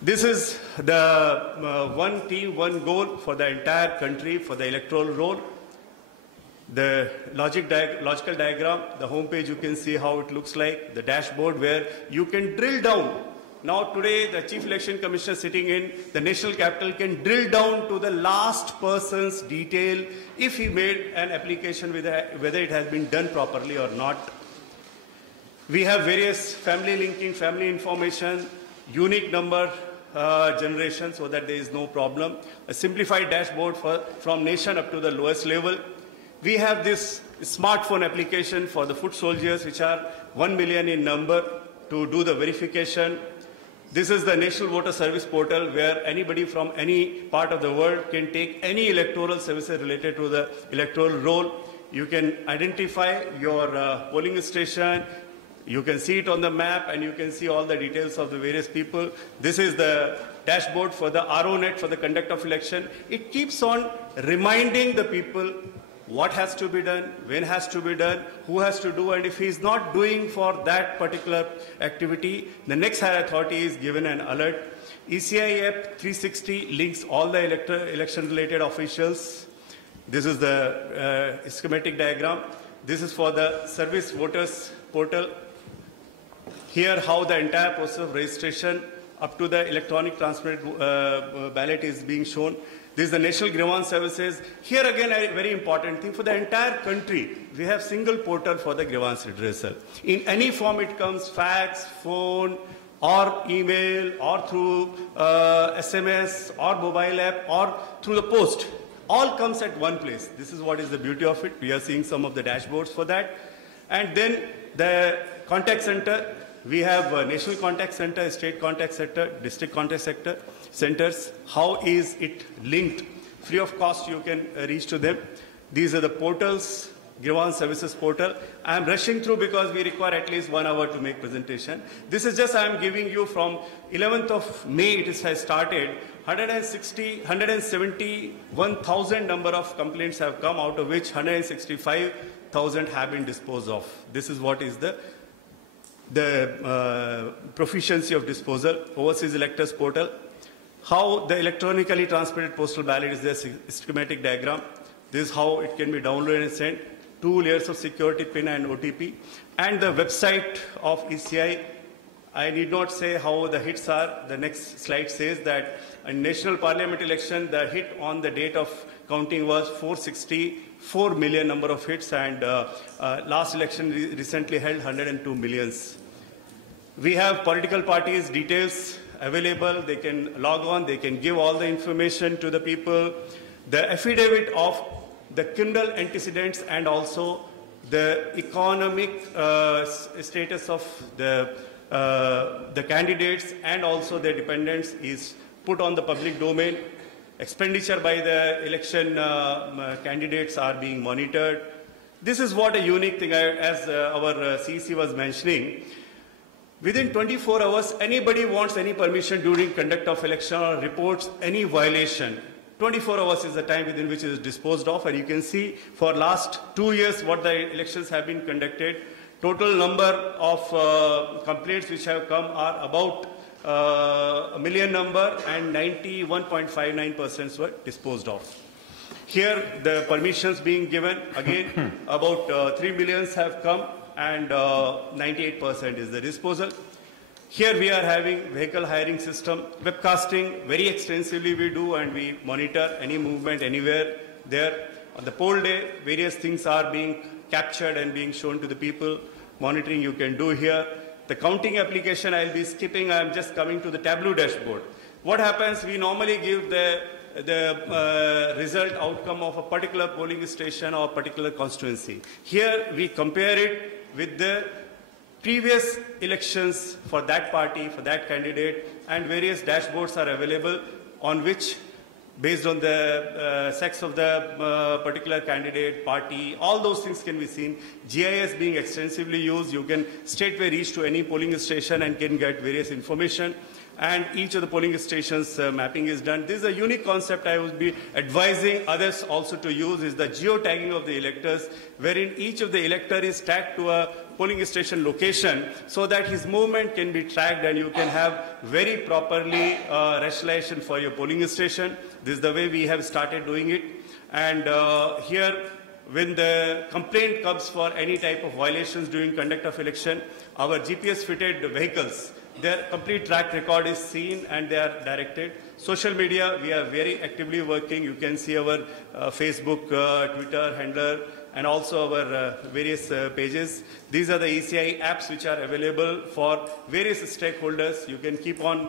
This is the one team, one goal for the entire country for the electoral roll. The logical diagram, the home page, you can see how it looks like, the dashboard where you can drill down. Now today, the Chief Election Commissioner sitting in the national capital can drill down to the last person's detail if he made an application, whether it has been done properly or not. We have various family linking, family information, unique number generation so that there is no problem. A simplified dashboard from nation up to the lowest level. We have this smartphone application for the foot soldiers, which are 1 million in number, to do the verification. This is the National Voter Service Portal, where anybody from any part of the world can take any electoral services related to the electoral roll. You can identify your polling station. You can see it on the map, and you can see all the details of the various people. This is the dashboard for the RONet for the conduct of election. It keeps on reminding the people what has to be done, when has to be done, who has to do, and if he is not doing for that particular activity, the next higher authority is given an alert. ECI app 360 links all the election-related officials. This is the schematic diagram. This is for the service voters portal. Here, how the entire process of registration up to the electronic transmitted ballot is being shown. This is the National Grievance Services. Here again, a very important thing. For the entire country, we have single portal for the grievance redressal. In any form it comes, fax, phone, or email, or through SMS, or mobile app, or through the post. All comes at one place. This is what is the beauty of it. We are seeing some of the dashboards for that. And then the contact center. We have a national contact center, state contact center, district contact centers. How is it linked? Free of cost, you can reach to them. These are the portals Grievance Services Portal. I am rushing through because we require at least 1 hour to make presentation. This is just I am giving you from 11th of May it has started. 171,000 number of complaints have come, out of which 165,000 have been disposed of. This is what is the proficiency of disposal. Overseas Electors Portal. How the electronically transmitted postal ballot is the schematic diagram. This is how it can be downloaded and sent. 2 layers of security, PIN and OTP. And the website of ECI, I need not say how the hits are. The next slide says that in National Parliament election, the hit on the date of counting was 464 million number of hits, and last election recently held 102 millions. We have political parties details available. They can log on, they can give all the information to the people. The affidavit of the criminal antecedents and also the economic status of the candidates and also their dependents is put on the public domain. Expenditure by the election candidates are being monitored. This is what a unique thing, as our CEC was mentioning. Within 24 hours, anybody wants any permission during conduct of election or reports any violation. 24 hours is the time within which it is disposed of, and you can see for last 2 years what the elections have been conducted. Total number of complaints which have come are about a million number, and 91.59% were disposed of. Here the permissions being given, again about 3 millions have come, and 98% is the disposal. Here we are having vehicle hiring system, webcasting very extensively we do, and we monitor any movement anywhere there. On the poll day, various things are being captured and being shown to the people. Monitoring you can do here. The counting application I'll be skipping, I'm just coming to the Tableau dashboard. What happens, we normally give the result outcome of a particular polling station or particular constituency. Here we compare it with the previous elections for that party, for that candidate, and various dashboards are available on which, based on the sex of the particular candidate, party, all those things can be seen. GIS being extensively used, you can straightway reach to any polling station and can get various information. And each of the polling stations mapping is done. This is a unique concept I would be advising others also to use, is the geotagging of the electors, wherein each of the elector is tagged to a polling station location so that his movement can be tracked and you can have very properly rationalization for your polling station. This is the way we have started doing it. And here, when the complaint comes for any type of violations during conduct of election, our GPS-fitted vehicles, their complete track record is seen and they are directed. Social media, we are very actively working. You can see our Facebook, Twitter handler, and also our various pages. These are the ECI apps which are available for various stakeholders. You can keep on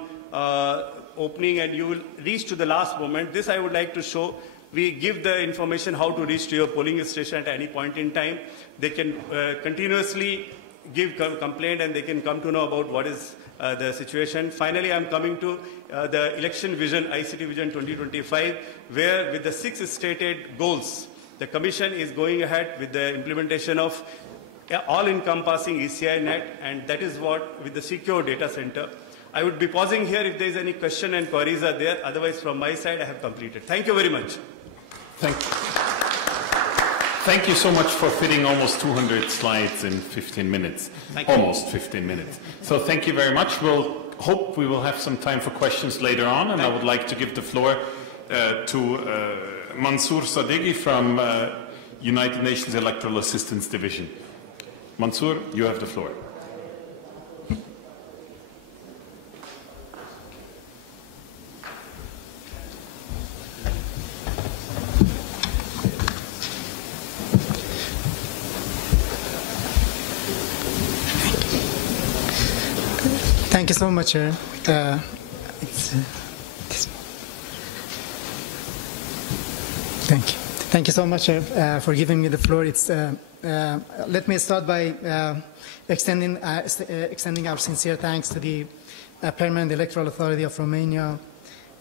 opening and you will reach to the last moment. This I would like to show. We give the information how to reach to your polling station at any point in time. They can continuously give complaint and they can come to know about what is the situation. Finally, I'm coming to the election vision, ICT vision 2025, where with the 6 stated goals, the Commission is going ahead with the implementation of all-encompassing ECI net, and that is what with the secure data center. I would be pausing here if there is any question and queries are there. Otherwise, from my side, I have completed. Thank you very much. Thank you so much for fitting almost 200 slides in 15 minutes. Almost 15 minutes. So thank you very much. We'll hope we will have some time for questions later on, and I would like to give the floor to Mansour Sadeghi from United Nations Electoral Assistance Division. Mansour, you have the floor. Thank you so much, Chair. Thank you so much for giving me the floor. Let me start by extending our sincere thanks to the Permanent Electoral Authority of Romania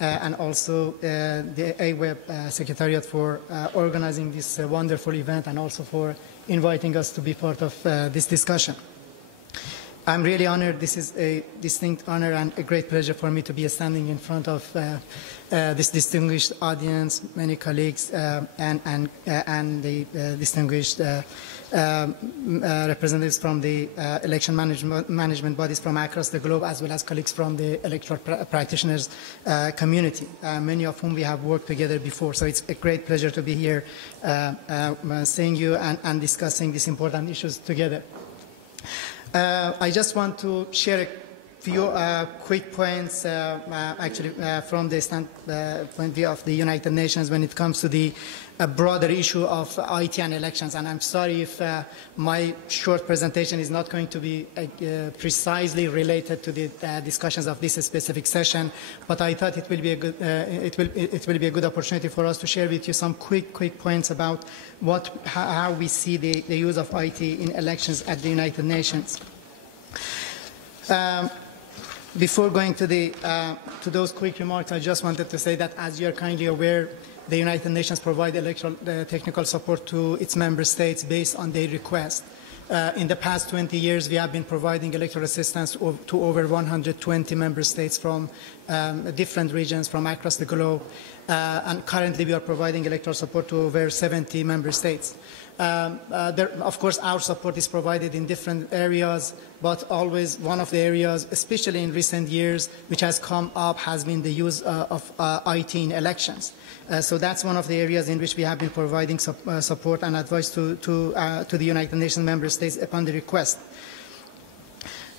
and also the AWEB Secretariat for organizing this wonderful event and also for inviting us to be part of this discussion. I'm really honored. This is a distinct honor and a great pleasure for me to be standing in front of this distinguished audience, many colleagues, and the distinguished representatives from the election management bodies from across the globe, as well as colleagues from the electoral practitioners community, many of whom we have worked together before. So it's a great pleasure to be here seeing you and discussing these important issues together. I just want to share a few quick points, from the point of view of the United Nations when it comes to the broader issue of IT and elections. And I'm sorry if my short presentation is not going to be precisely related to the discussions of this specific session, but I thought it will be a good it will be a good opportunity for us to share with you some quick points about how we see the use of IT in elections at the United Nations. Before going to those quick remarks, I just wanted to say that, as you are kindly aware, the United Nations provide electoral technical support to its member states based on their request. In the past 20 years, we have been providing electoral assistance to over 120 member states from different regions from across the globe. And currently, we are providing electoral support to over 70 member states. Of course, our support is provided in different areas, but always one of the areas, especially in recent years, which has come up has been the use of IT in elections. So that's one of the areas in which we have been providing support and advice to the United Nations member states upon the request.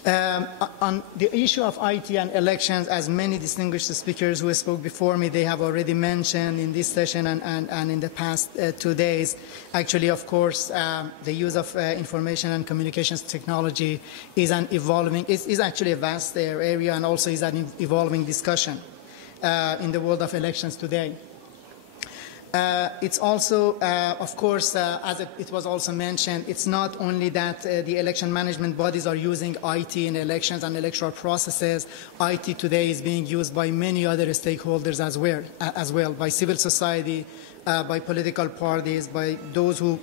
On the issue of IT and elections, as many distinguished speakers who spoke before me, they have already mentioned in this session and in the past 2 days, actually, of course, the use of information and communications technology is is actually a vast area and also is an evolving discussion in the world of elections today. It's also, of course, as it was also mentioned, it's not only that the election management bodies are using IT in elections and electoral processes. IT today is being used by many other stakeholders as well, by civil society, by political parties, by those who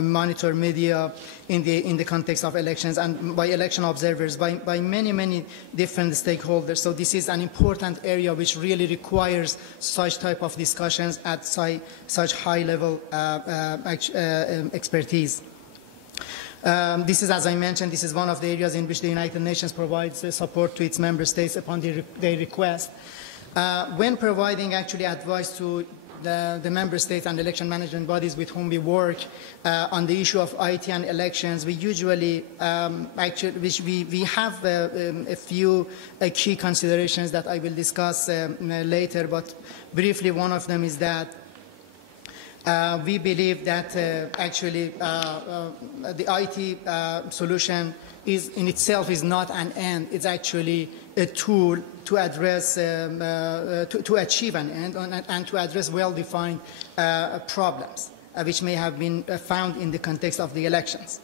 monitor media in the context of elections, and by election observers, by many different stakeholders. So this is an important area which really requires such type of discussions at such high level expertise. This is, as I mentioned, this is one of the areas in which the United Nations provides support to its member states upon their request. When providing actually advice to the member states and election management bodies with whom we work on the issue of IT and elections, we usually we have a few key considerations that I will discuss later, but briefly one of them is that we believe that actually the IT solution in itself is not an end. It's actually a tool to address, to achieve an end and to address well-defined problems which may have been found in the context of the elections.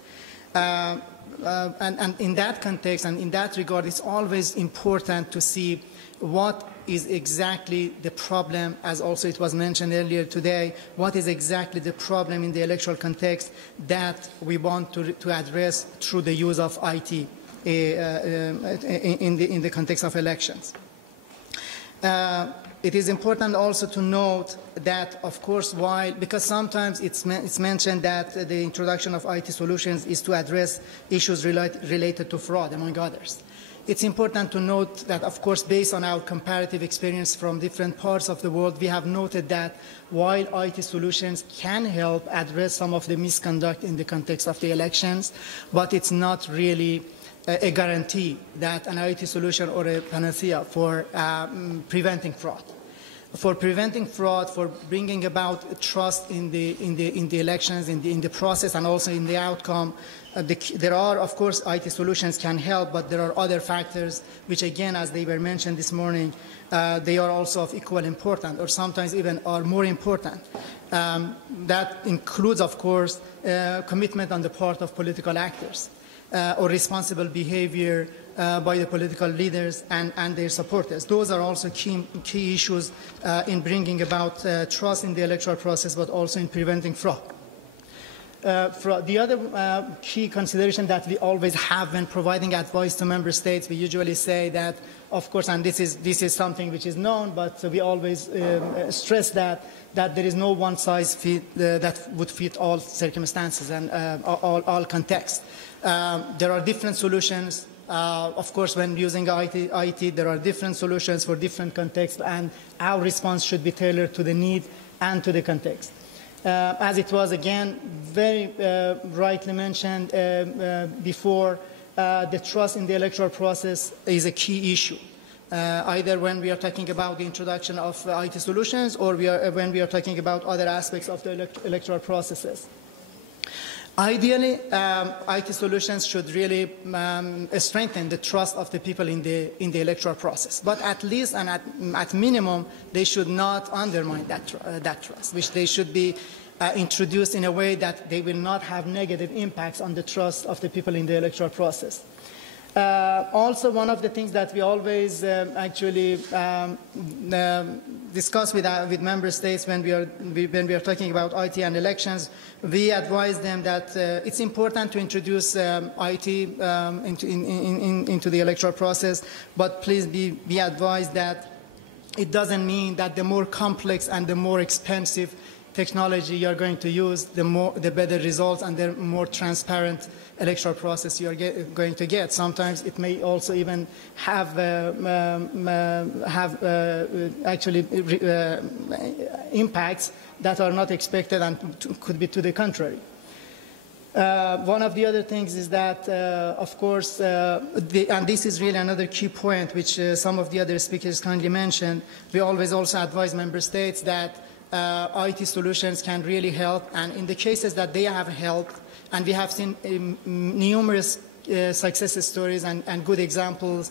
And in that context and in that regard, it's always important to see what is exactly the problem, as also it was mentioned earlier today, what is exactly the problem in the electoral context that we want to address through the use of IT in the context of elections. It is important also to note that, of course, because sometimes it's mentioned that the introduction of IT solutions is to address issues related to fraud, among others. It's important to note that, of course, based on our comparative experience from different parts of the world, we have noted that while IT solutions can help address some of the misconduct in the context of the elections, but it's not really a guarantee that an IT solution or a panacea for preventing fraud. For preventing fraud, for bringing about trust in the elections, in the process, and also in the outcome. There are, of course, IT solutions can help, but there are other factors which, again, as they were mentioned this morning, they are also of equal importance, or sometimes even are more important. That includes, of course, commitment on the part of political actors, or responsible behavior by the political leaders and their supporters. Those are also key issues in bringing about trust in the electoral process, but also in preventing fraud. The other key consideration that we always have when providing advice to member states, we usually say that, of course, and this is something which is known, but we always stress that there is no one size fit that would fit all circumstances and all contexts. There are different solutions. Of course, when using IT, there are different solutions for different contexts, and our response should be tailored to the need and to the context. As it was, again, very rightly mentioned before, the trust in the electoral process is a key issue, either when we are talking about the introduction of IT solutions or when we are talking about other aspects of the electoral processes. Ideally, IT solutions should really strengthen the trust of the people in the electoral process. But at least and at minimum, they should not undermine that trust, which they should be introduced in a way that they will not have negative impacts on the trust of the people in the electoral process. Also, one of the things that we always actually discuss with member states when we are talking about IT and elections, we advise them that it's important to introduce IT into the electoral process, but please be advised that it doesn't mean that the more complex and the more expensive technology you are going to use, the better results and the more transparent electoral process you are going to get. Sometimes it may also even have actually impacts that are not expected and could be to the contrary. One of the other things is that, of course, and this is really another key point which some of the other speakers kindly mentioned, we always also advise member states that IT solutions can really help, and in the cases that they have helped, and we have seen numerous success stories and good examples.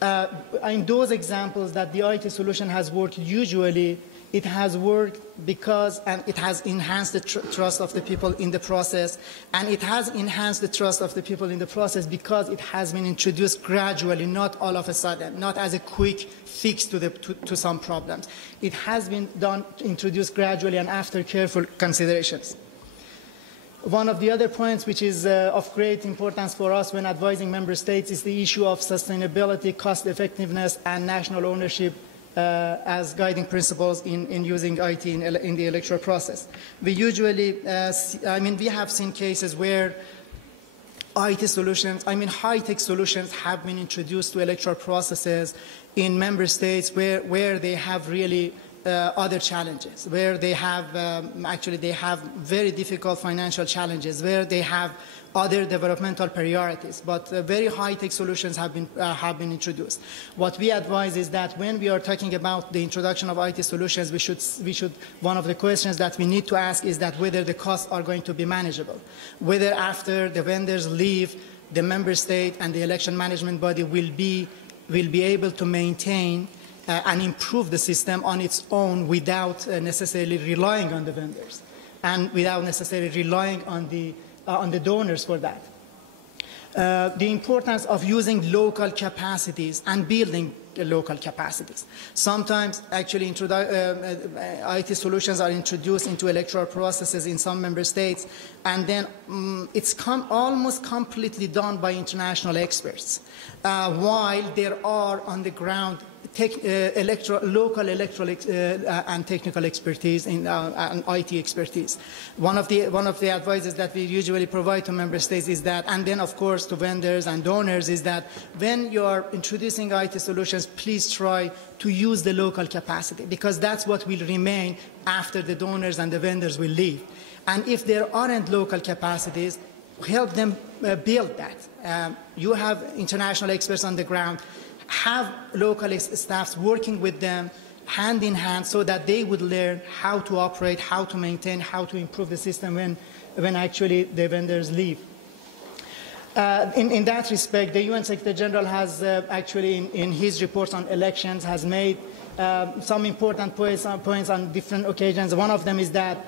In those examples that the IT solution has worked, usually it has worked because it has enhanced the trust of the people in the process, and it has enhanced the trust of the people in the process because it has been introduced gradually, not all of a sudden, not as a quick fix to some problems. It has been introduced gradually and after careful considerations. One of the other points which is of great importance for us when advising member states is the issue of sustainability, cost effectiveness, and national ownership as guiding principles in using IT in the electoral process. We usually, we have seen cases where IT solutions, high-tech solutions have been introduced to electoral processes in member states where they have really other challenges, where they have they have very difficult financial challenges, where they have other developmental priorities, but very high-tech solutions have been introduced. What we advise is that when we are talking about the introduction of IT solutions, we should one of the questions that we need to ask is that whether the costs are going to be manageable, whether after the vendors leave, the member state and the election management body will be able to maintain and improve the system on its own without necessarily relying on the vendors and without necessarily relying on the donors for that. The importance of using local capacities and building local capacities. Sometimes actually IT solutions are introduced into electoral processes in some member states, and then it's almost completely done by international experts, while there are on the ground local electoral and technical expertise and IT expertise. One of the advices that we usually provide to member states is that, and then of course to vendors and donors, is that when you are introducing IT solutions, please try to use the local capacity, because that's what will remain after the donors and the vendors will leave. And if there aren't local capacities, help them build that. You have international experts on the ground. Have local staffs working with them hand in hand so that they would learn how to operate, how to maintain, how to improve the system when actually the vendors leave. In that respect, the UN Secretary General has actually in his reports on elections has made some important points on different occasions. One of them is that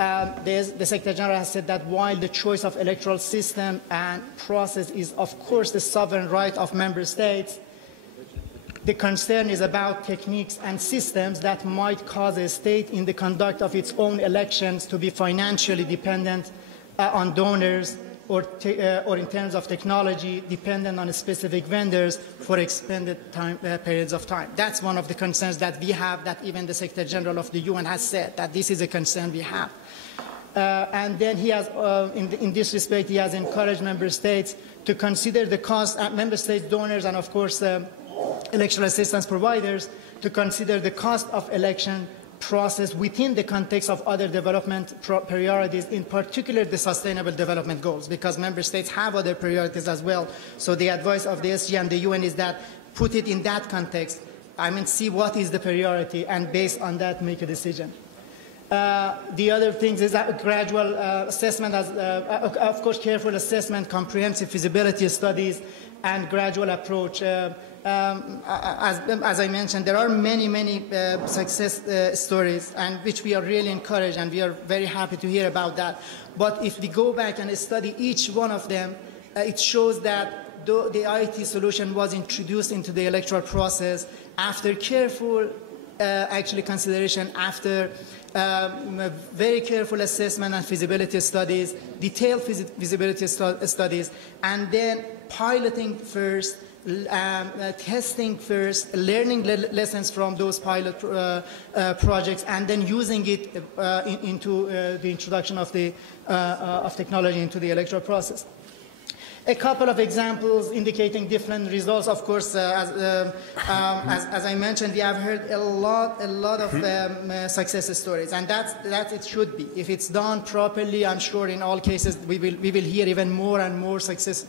The Secretary General has said that while the choice of electoral system and process is, of course, the sovereign right of member states, the concern is about techniques and systems that might cause a state in the conduct of its own elections to be financially dependent on donors or in terms of technology dependent on specific vendors for extended periods of time. That's one of the concerns that we have, that even the Secretary General of the UN has said that this is a concern we have. And then he has, in this respect, he has encouraged member states to consider the cost, member states, donors, and of course electoral assistance providers, to consider the cost of election process within the context of other development priorities, in particular the Sustainable Development Goals, because member states have other priorities as well. So the advice of the SG and the UN is that put it in that context, see what is the priority, and based on that make a decision. The other things is that gradual assessment, of course careful assessment, comprehensive feasibility studies, and gradual approach. As I mentioned, there are many success stories, and which we are really encouraged, and we are very happy to hear about that. But if we go back and study each one of them, it shows that the IT solution was introduced into the electoral process after careful consideration, after very careful assessment and feasibility studies, detailed feasibility studies, and then piloting first, testing first, learning lessons from those pilot projects, and then using it into the introduction of technology into the electoral process. A couple of examples indicating different results. Of course, as I mentioned, we have heard a lot of success stories, and that it should be. If it's done properly, I'm sure in all cases we will hear even more and more success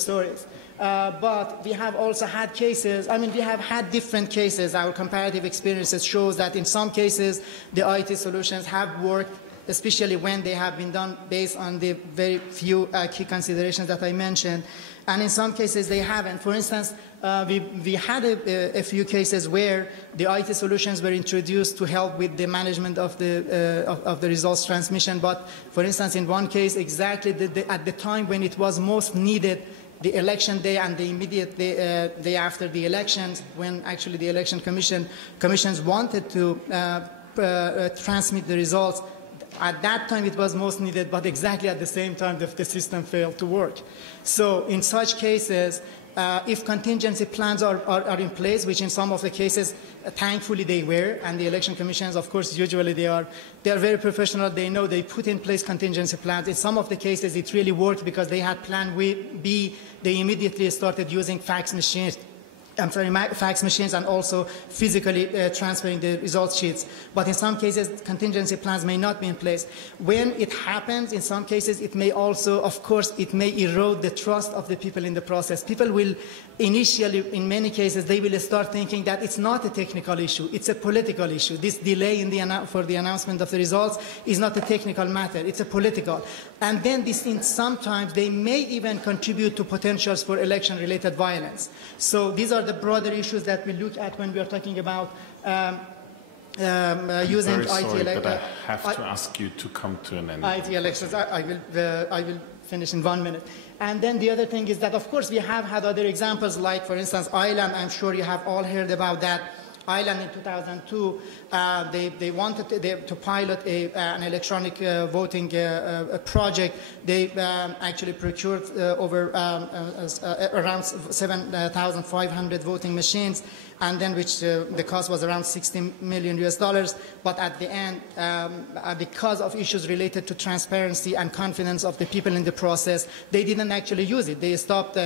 stories. But we have also had cases, we have had different cases. Our comparative experiences shows that in some cases the IT solutions have worked, especially when they have been done based on the very few key considerations that I mentioned. And in some cases they haven't. For instance, we had a few cases where the IT solutions were introduced to help with the management of the results transmission. But for instance, in one case, exactly at the time when it was most needed, the election day and the immediate day after the elections, when actually the election commissions wanted to transmit the results, at that time it was most needed, but exactly at the same time the system failed to work. So in such cases, if contingency plans are in place, which in some of the cases, thankfully they were, and the election commissions, of course, usually they are very professional. They know they put in place contingency plans. In some of the cases, it really worked because they had plan B. They immediately started using fax machines and also physically transferring the results sheets. But in some cases, contingency plans may not be in place. When it happens, in some cases, it may also, of course, it may erode the trust of the people in the process. People will initially, in many cases, they will start thinking that it's not a technical issue, it's a political issue. This delay for the announcement of the results is not a technical matter, it's a political. And then sometimes they may even contribute to potentials for election-related violence. So these are the broader issues that we look at when we are talking about using IT elections. I have to ask you to come to an end. IT elections. I will finish in 1 minute. And then the other thing is that, of course, we have had other examples, like, for instance, Ireland. I'm sure you have all heard about that. Ireland in 2002, they wanted to pilot an electronic voting project. They actually procured around 7,500 voting machines, and then which the cost was around $60 million. But at the end, because of issues related to transparency and confidence of the people in the process, they didn't actually use it. They stopped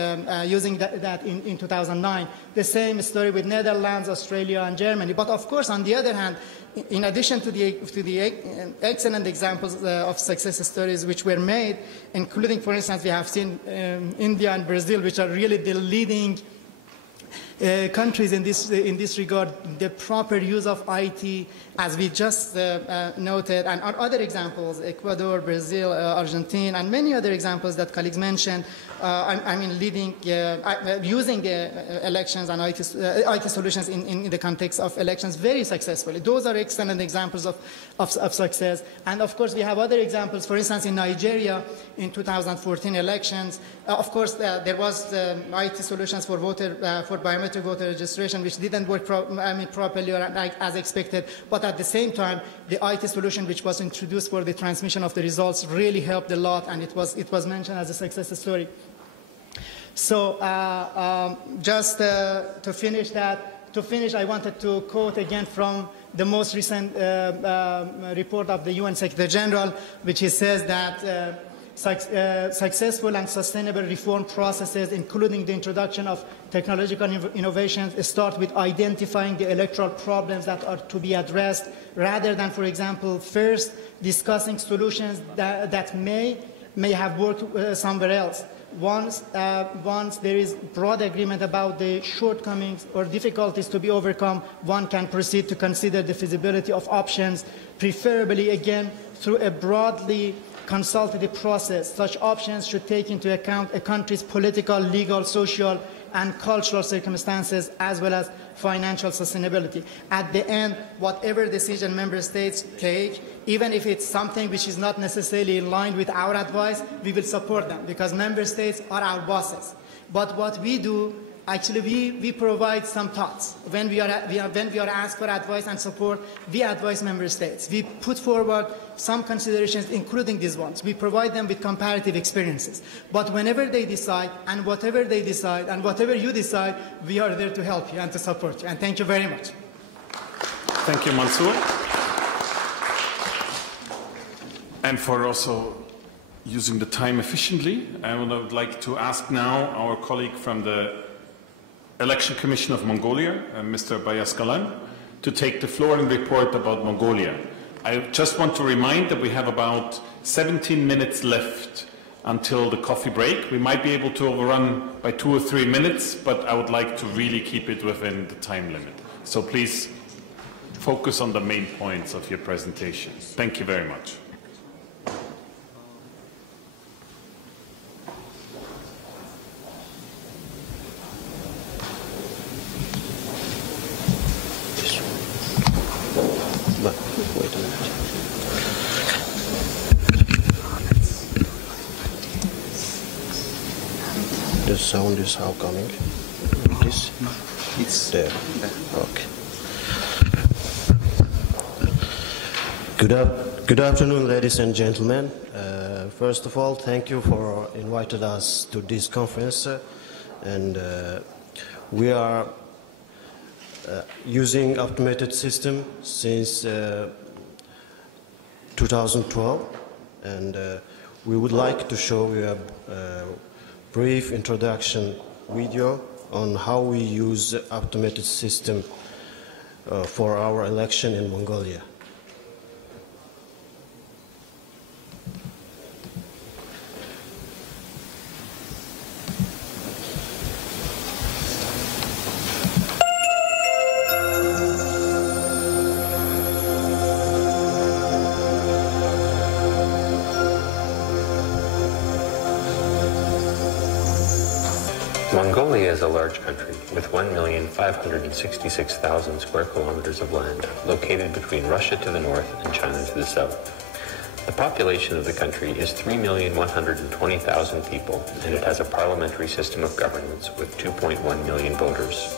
using that in 2009. The same story with Netherlands, Australia, and Germany. But of course, on the other hand, in addition to the excellent examples of success stories which were made, including, for instance, we have seen India and Brazil, which are really the leading countries in this regard, the proper use of IT, as we just noted, and other examples, Ecuador, Brazil, Argentina, and many other examples that colleagues mentioned, using elections and IT solutions in the context of elections very successfully. Those are excellent examples of success. And of course, we have other examples. For instance, in Nigeria, in 2014 elections, of course, there was IT solutions for biometric voter registration, which didn't work properly or as expected. But at the same time, the IT solution which was introduced for the transmission of the results really helped a lot, and it was mentioned as a success story. So just to finish, I wanted to quote again from the most recent report of the UN Secretary General, which he says that successful and sustainable reform processes, including the introduction of technological innovations, start with identifying the electoral problems that are to be addressed, rather than, for example, first discussing solutions that may have worked somewhere else. Once there is broad agreement about the shortcomings or difficulties to be overcome, one can proceed to consider the feasibility of options, preferably, again, through a broadly consultative process. Such options should take into account a country's political, legal, social, and cultural circumstances, as well as financial sustainability. At the end, whatever decision member states take, even if it's something which is not necessarily in line with our advice, we will support them, because member states are our bosses. But what we do, actually, we provide some thoughts. When we are asked for advice and support, we advise member states. We put forward some considerations, including these ones. We provide them with comparative experiences. But whenever they decide, and whatever they decide, and whatever you decide, we are there to help you and to support you. And thank you very much. Thank you, Mansour. And for also using the time efficiently, I would like to ask now our colleague from the Election Commission of Mongolia, Mr. Bayaskalan, to take the floor and report about Mongolia. I just want to remind that we have about 17 minutes left until the coffee break. We might be able to overrun by 2 or 3 minutes, but I would like to really keep it within the time limit. So please focus on the main points of your presentation. Thank you very much. The sound is how coming? This? It's there. Okay. Good afternoon, ladies and gentlemen. First of all, thank you for inviting us to this conference. And we are using automated system since 2012, and we would like to show you a brief introduction video on how we use automated system for our election in Mongolia. Mongolia is a large country with 1,566,000 square kilometers of land, located between Russia to the north and China to the south. The population of the country is 3,120,000 people, and it has a parliamentary system of governance with 2.1 million voters.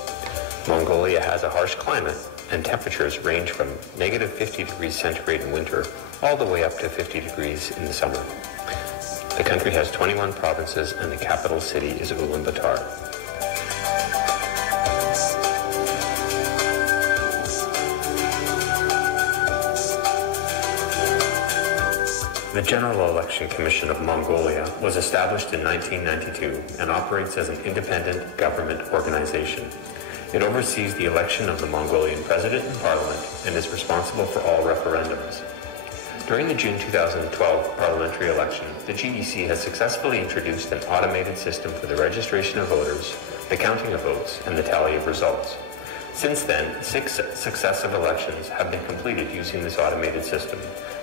Mongolia has a harsh climate, and temperatures range from negative 50 degrees centigrade in winter all the way up to 50 degrees in the summer. The country has 21 provinces, and the capital city is Ulaanbaatar. The General Election Commission of Mongolia was established in 1992 and operates as an independent government organization. It oversees the election of the Mongolian president and parliament and is responsible for all referendums. During the June 2012 parliamentary election, the GEC has successfully introduced an automated system for the registration of voters, the counting of votes, and the tally of results. Since then, 6 successive elections have been completed using this automated system.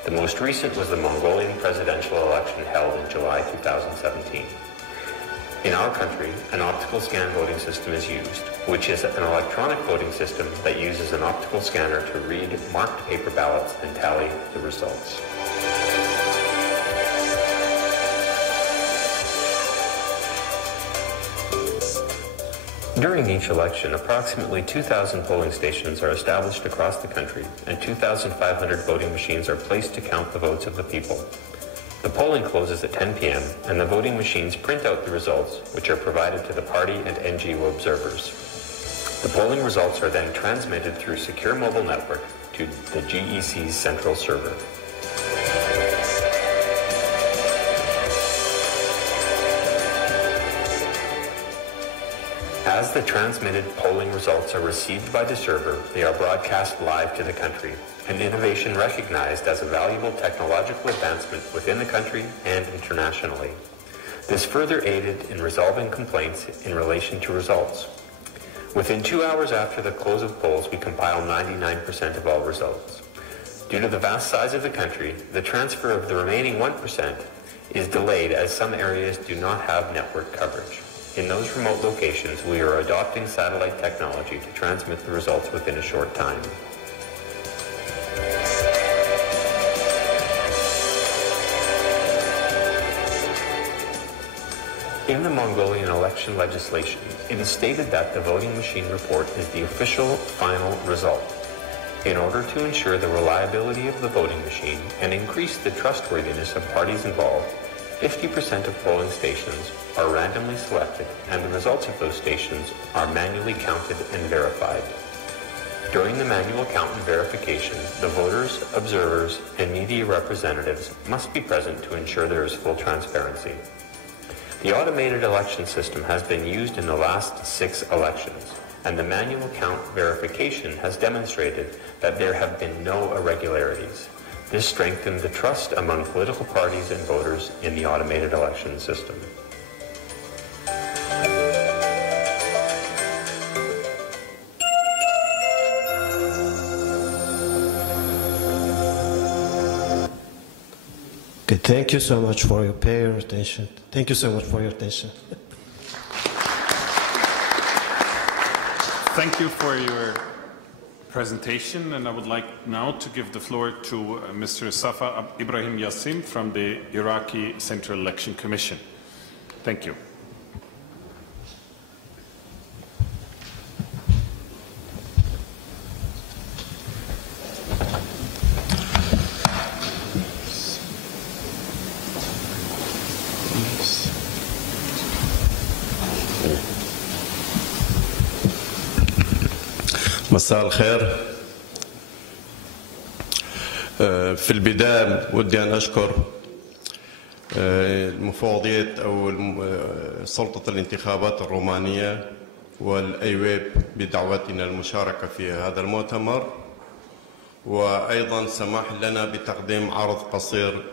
The most recent was the Mongolian presidential election held in July 2017. In our country, an optical scan voting system is used, which is an electronic voting system that uses an optical scanner to read marked paper ballots and tally the results. During each election, approximately 2,000 polling stations are established across the country, and 2,500 voting machines are placed to count the votes of the people. The polling closes at 10 p.m., and the voting machines print out the results, which are provided to the party and NGO observers. The polling results are then transmitted through secure mobile network to the GEC's central server. As the transmitted polling results are received by the server, they are broadcast live to the country, an innovation recognized as a valuable technological advancement within the country and internationally. This further aided in resolving complaints in relation to results. Within 2 hours after the close of polls, we compile 99% of all results. Due to the vast size of the country, the transfer of the remaining 1% is delayed as some areas do not have network coverage. In those remote locations, we are adopting satellite technology to transmit the results within a short time. In the Mongolian election legislation, it is stated that the voting machine report is the official final result. In order to ensure the reliability of the voting machine and increase the trustworthiness of parties involved, 50% of polling stations are randomly selected, and the results of those stations are manually counted and verified. During the manual count and verification, the voters, observers, and media representatives must be present to ensure there is full transparency. The automated election system has been used in the last 6 elections, and the manual count verification has demonstrated that there have been no irregularities. This strengthened the trust among political parties and voters in the automated election system. Okay, thank you so much for your attention. Thank you so much for your attention. Thank you for your presentation, and I would like now to give the floor to Mr. Safa Ibrahim Yassin from the Iraqi Central Election Commission. Thank you. مساء الخير. في البداية ودي أن أشكر المفوضية أو سلطة الانتخابات الرومانية والأيويب بدعوتنا المشاركة في هذا المؤتمر، وأيضا سماح لنا بتقديم عرض قصير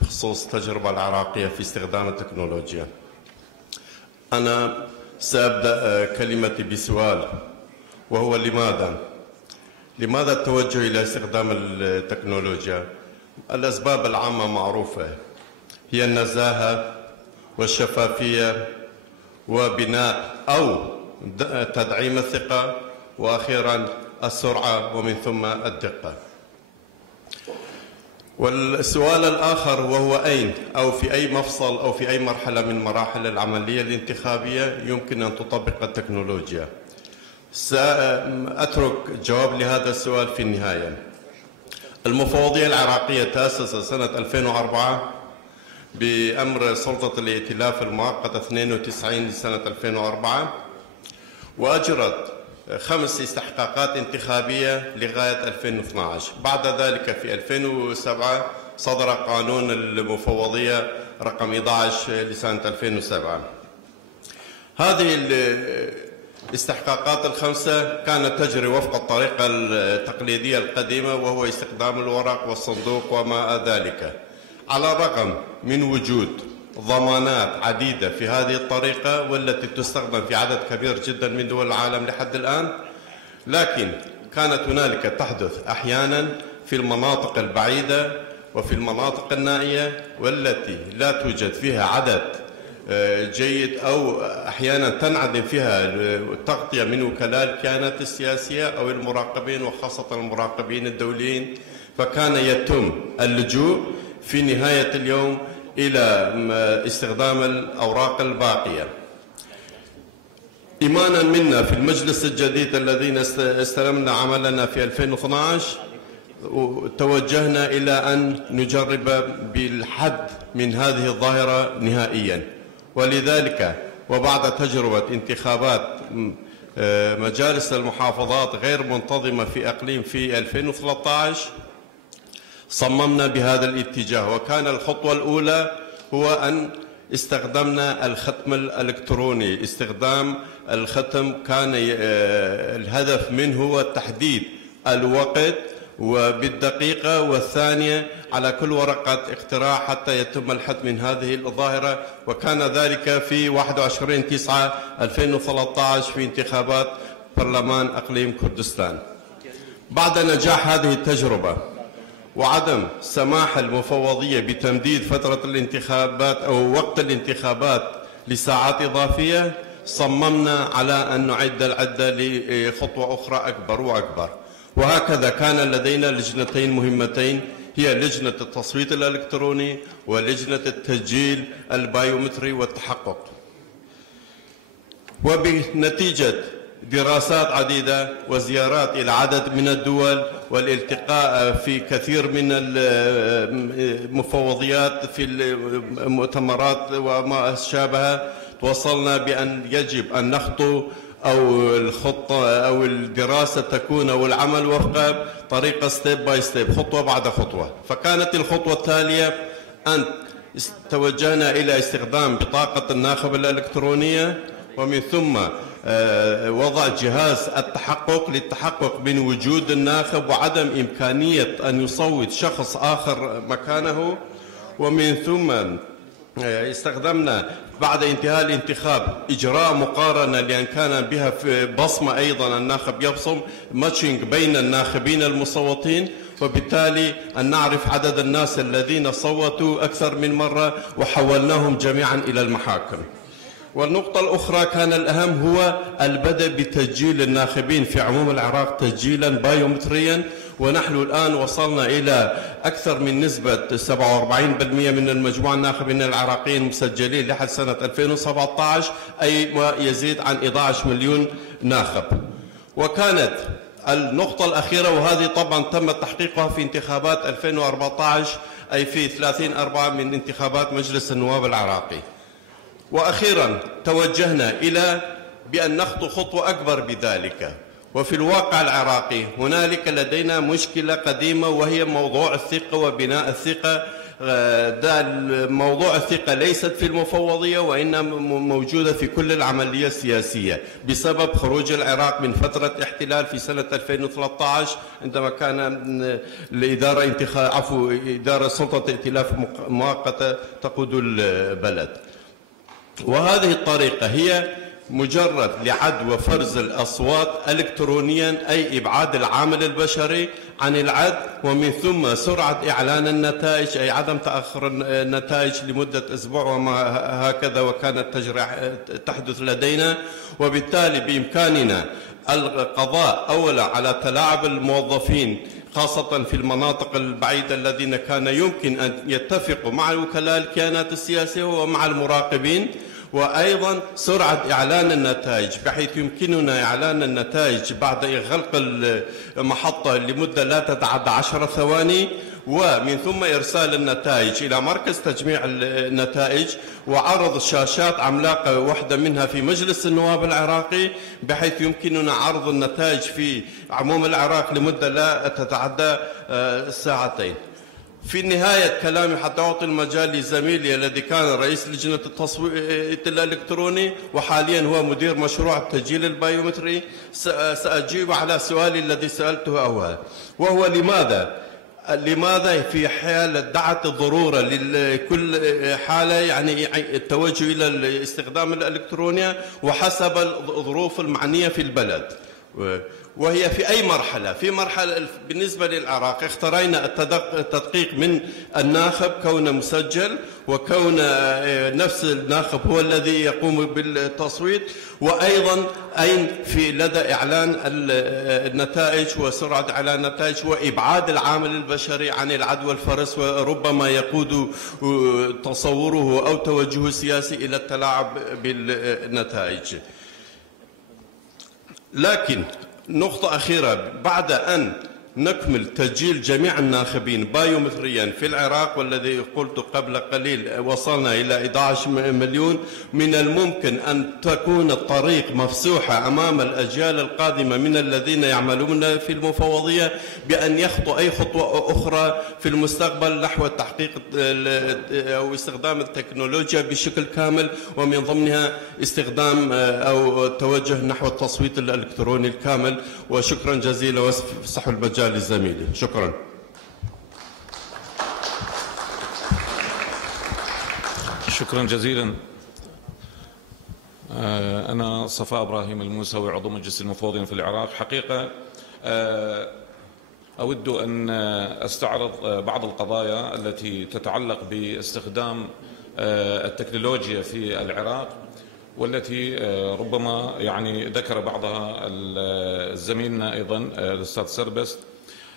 بخصوص التجربة العراقية في استخدام التكنولوجيا. أنا سأبدأ كلمتي بسؤال، وهو لماذا التوجه إلى استخدام التكنولوجيا؟ الأسباب العامة معروفة، هي النزاهة والشفافية وبناء أو تدعيم الثقة، وأخيرا السرعة ومن ثم الدقة. والسؤال الآخر وهو أين أو في أي مفصل أو في أي مرحلة من مراحل العملية الانتخابية يمكن أن تطبق التكنولوجيا؟ سأترك جواب لهذا السؤال في النهاية. المفوضية العراقية تأسست سنة 2004 بأمر سلطة الائتلاف المؤقتة 92 لسنة 2004، وأجرت 5 استحقاقات انتخابية لغاية 2012. بعد ذلك في 2007 صدر قانون المفوضية رقم 11 لسنة 2007. هذه استحقاقات الخمسة كانت تجري وفق الطريقة التقليدية القديمة، وهو استخدام الورق والصندوق وما ذلك. على الرغم من وجود ضمانات عديدة في هذه الطريقة والتي تستخدم في عدد كبير جدا من دول العالم لحد الآن، لكن كانت هنالك تحدث أحيانا في المناطق البعيدة وفي المناطق النائية والتي لا توجد فيها عدد جيد، أو أحيانا تنعدم فيها التغطية من وكلاء الكيانات السياسية أو المراقبين، وخاصة المراقبين الدوليين، فكان يتم اللجوء في نهاية اليوم إلى استخدام الأوراق الباقية. إيمانا منا في المجلس الجديد الذين استلمنا عملنا في 2012 توجهنا إلى أن نجرب بالحد من هذه الظاهرة نهائيا، ولذلك وبعد تجربة انتخابات مجالس المحافظات غير منتظمة في أقليم في 2013 صممنا بهذا الاتجاه. وكان الخطوة الأولى هو أن استخدمنا الختم الإلكتروني. استخدام الختم كان الهدف منه هو تحديد الوقت وبالدقيقة والثانية على كل ورقة اقتراع حتى يتم الحد من هذه الظاهرة، وكان ذلك في 21/9/2013 في انتخابات برلمان أقليم كردستان. بعد نجاح هذه التجربة وعدم سماح المفوضية بتمديد فترة الانتخابات أو وقت الانتخابات لساعات إضافية، صممنا على أن نعد العدة لخطوة أخرى أكبر وأكبر. وهكذا كان لدينا لجنتين مهمتين، هي لجنة التصويت الإلكتروني ولجنة التسجيل البايومتري والتحقق. وبنتيجة دراسات عديدة وزيارات إلى عدد من الدول والالتقاء في كثير من المفوضيات في المؤتمرات وما شابه، توصلنا بأن يجب أن نخطو أو الخطة أو الدراسة تكون أو العمل وفق طريقة ستيب باي ستيب، خطوة بعد خطوة. فكانت الخطوة التالية أن توجهنا إلى استخدام بطاقة الناخب الإلكترونية، ومن ثم وضع جهاز التحقق للتحقق من وجود الناخب وعدم إمكانية أن يصوت شخص آخر مكانه. ومن ثم استخدمنا بعد انتهاء الانتخاب إجراء مقارنة لأن كان بها في بصمة أيضا الناخب يبصم ماتشنج بين الناخبين المصوتين، وبالتالي أن نعرف عدد الناس الذين صوتوا أكثر من مرة وحولناهم جميعا إلى المحاكم. والنقطة الأخرى كان الأهم هو البدء بتسجيل الناخبين في عموم العراق تسجيلا بايومتريا، ونحن الآن وصلنا إلى أكثر من نسبة 47% من المجموع الناخبين العراقيين مسجلين لحد سنة 2017، أي ما يزيد عن 11 مليون ناخب. وكانت النقطة الأخيرة، وهذه طبعا تم تحقيقها في انتخابات 2014 أي في 30/4 من انتخابات مجلس النواب العراقي. وأخيرا توجهنا إلى بأن نخطو خطوة أكبر بذلك. وفي الواقع العراقي هنالك لدينا مشكلة قديمة، وهي موضوع الثقة وبناء الثقة. موضوع الثقة ليست في المفوضية وإنما موجودة في كل العملية السياسية بسبب خروج العراق من فترة احتلال في سنة 2013 عندما كان الإدارة إدارة سلطة ائتلاف مؤقتة تقود البلد. وهذه الطريقة هي مجرد لعد وفرز الأصوات إلكترونيا، أي إبعاد العامل البشري عن العد، ومن ثم سرعة إعلان النتائج، أي عدم تأخر النتائج لمدة أسبوع وما هكذا، وكانت تحدث لدينا. وبالتالي بإمكاننا القضاء أولا على تلاعب الموظفين خاصة في المناطق البعيدة الذين كان يمكن أن يتفقوا مع وكلاء الكيانات السياسية ومع المراقبين، وأيضا سرعة إعلان النتائج بحيث يمكننا إعلان النتائج بعد إغلاق المحطة لمدة لا تتعدى 10 ثواني، ومن ثم إرسال النتائج إلى مركز تجميع النتائج وعرض شاشات عملاقة واحدة منها في مجلس النواب العراقي بحيث يمكننا عرض النتائج في عموم العراق لمدة لا تتعدى ساعتين. في نهاية كلامي حتى أعطي المجال لزميلي الذي كان رئيس لجنة التصويت الإلكتروني وحاليا هو مدير مشروع التسجيل البيومتري، سأجيب على سؤالي الذي سألته أولا، وهو لماذا في حال ادعت الضرورة لكل حالة يعني التوجه إلى الاستخدام الإلكترونية وحسب الظروف المعنية في البلد، وهي في أي مرحلة؟ في مرحلة بالنسبة للعراق اختارينا التدقيق من الناخب كونه مسجل وكون نفس الناخب هو الذي يقوم بالتصويت، وأيضا أين في لدى إعلان النتائج وسرعة إعلان النتائج وإبعاد العامل البشري عن العدوى والفرس وربما يقود تصوره أو توجهه السياسي إلى التلاعب بالنتائج. لكن نقطة أخيرة، بعد أن نكمل تسجيل جميع الناخبين بايومتريا في العراق والذي قلت قبل قليل وصلنا إلى 11 مليون، من الممكن أن تكون الطريق مفسوحة أمام الأجيال القادمة من الذين يعملون في المفوضية بأن يخطوا أي خطوة أخرى في المستقبل نحو تحقيق أو استخدام التكنولوجيا بشكل كامل، ومن ضمنها استخدام أو التوجه نحو التصويت الإلكتروني الكامل. وشكرا جزيلا وافسحوا المجال لزميلي. شكرا. شكرا جزيلا. أنا صفاء إبراهيم الموسوي عضو مجلس المفوضين في العراق. حقيقة أود أن أستعرض بعض القضايا التي تتعلق باستخدام التكنولوجيا في العراق والتي ربما يعني ذكر بعضها زميلنا أيضا الأستاذ سربست.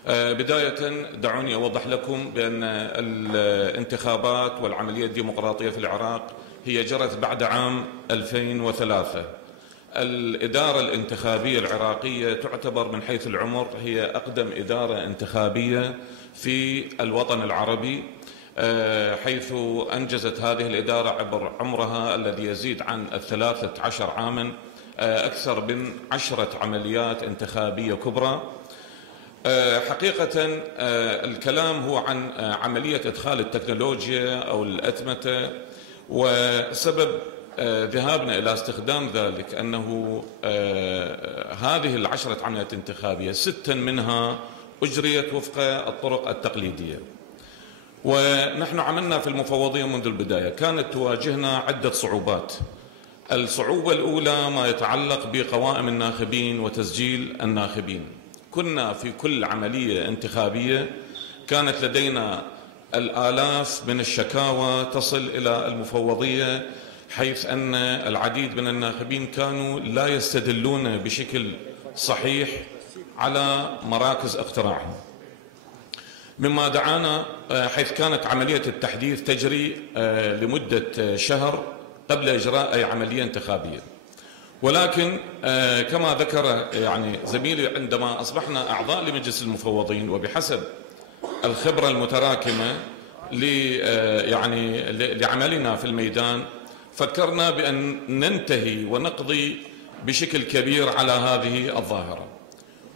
بداية دعوني أوضح لكم بأن الانتخابات والعملية الديمقراطية في العراق هي جرت بعد عام 2003. الإدارة الانتخابية العراقية تعتبر من حيث العمر هي أقدم إدارة انتخابية في الوطن العربي، حيث أنجزت هذه الإدارة عبر عمرها الذي يزيد عن 13 عاما أكثر من 10 عمليات انتخابية كبرى. حقيقة الكلام هو عن عملية إدخال التكنولوجيا أو الأتمتة، وسبب ذهابنا إلى استخدام ذلك أنه هذه 10 عمليات انتخابية 6 منها أجريت وفق الطرق التقليدية، ونحن عملنا في المفوضية منذ البداية. كانت تواجهنا عدة صعوبات. الصعوبة الأولى ما يتعلق بقوائم الناخبين وتسجيل الناخبين. كنا في كل عملية انتخابية كانت لدينا الآلاف من الشكاوى تصل إلى المفوضية، حيث أن العديد من الناخبين كانوا لا يستدلون بشكل صحيح على مراكز اقتراعهم، مما دعانا حيث كانت عملية التحديث تجري لمدة شهر قبل إجراء أي عملية انتخابية. ولكن كما ذكر يعني زميلي، عندما أصبحنا أعضاء لمجلس المفوضين وبحسب الخبرة المتراكمة لعملنا في الميدان، فكرنا بأن ننتهي ونقضي بشكل كبير على هذه الظاهرة،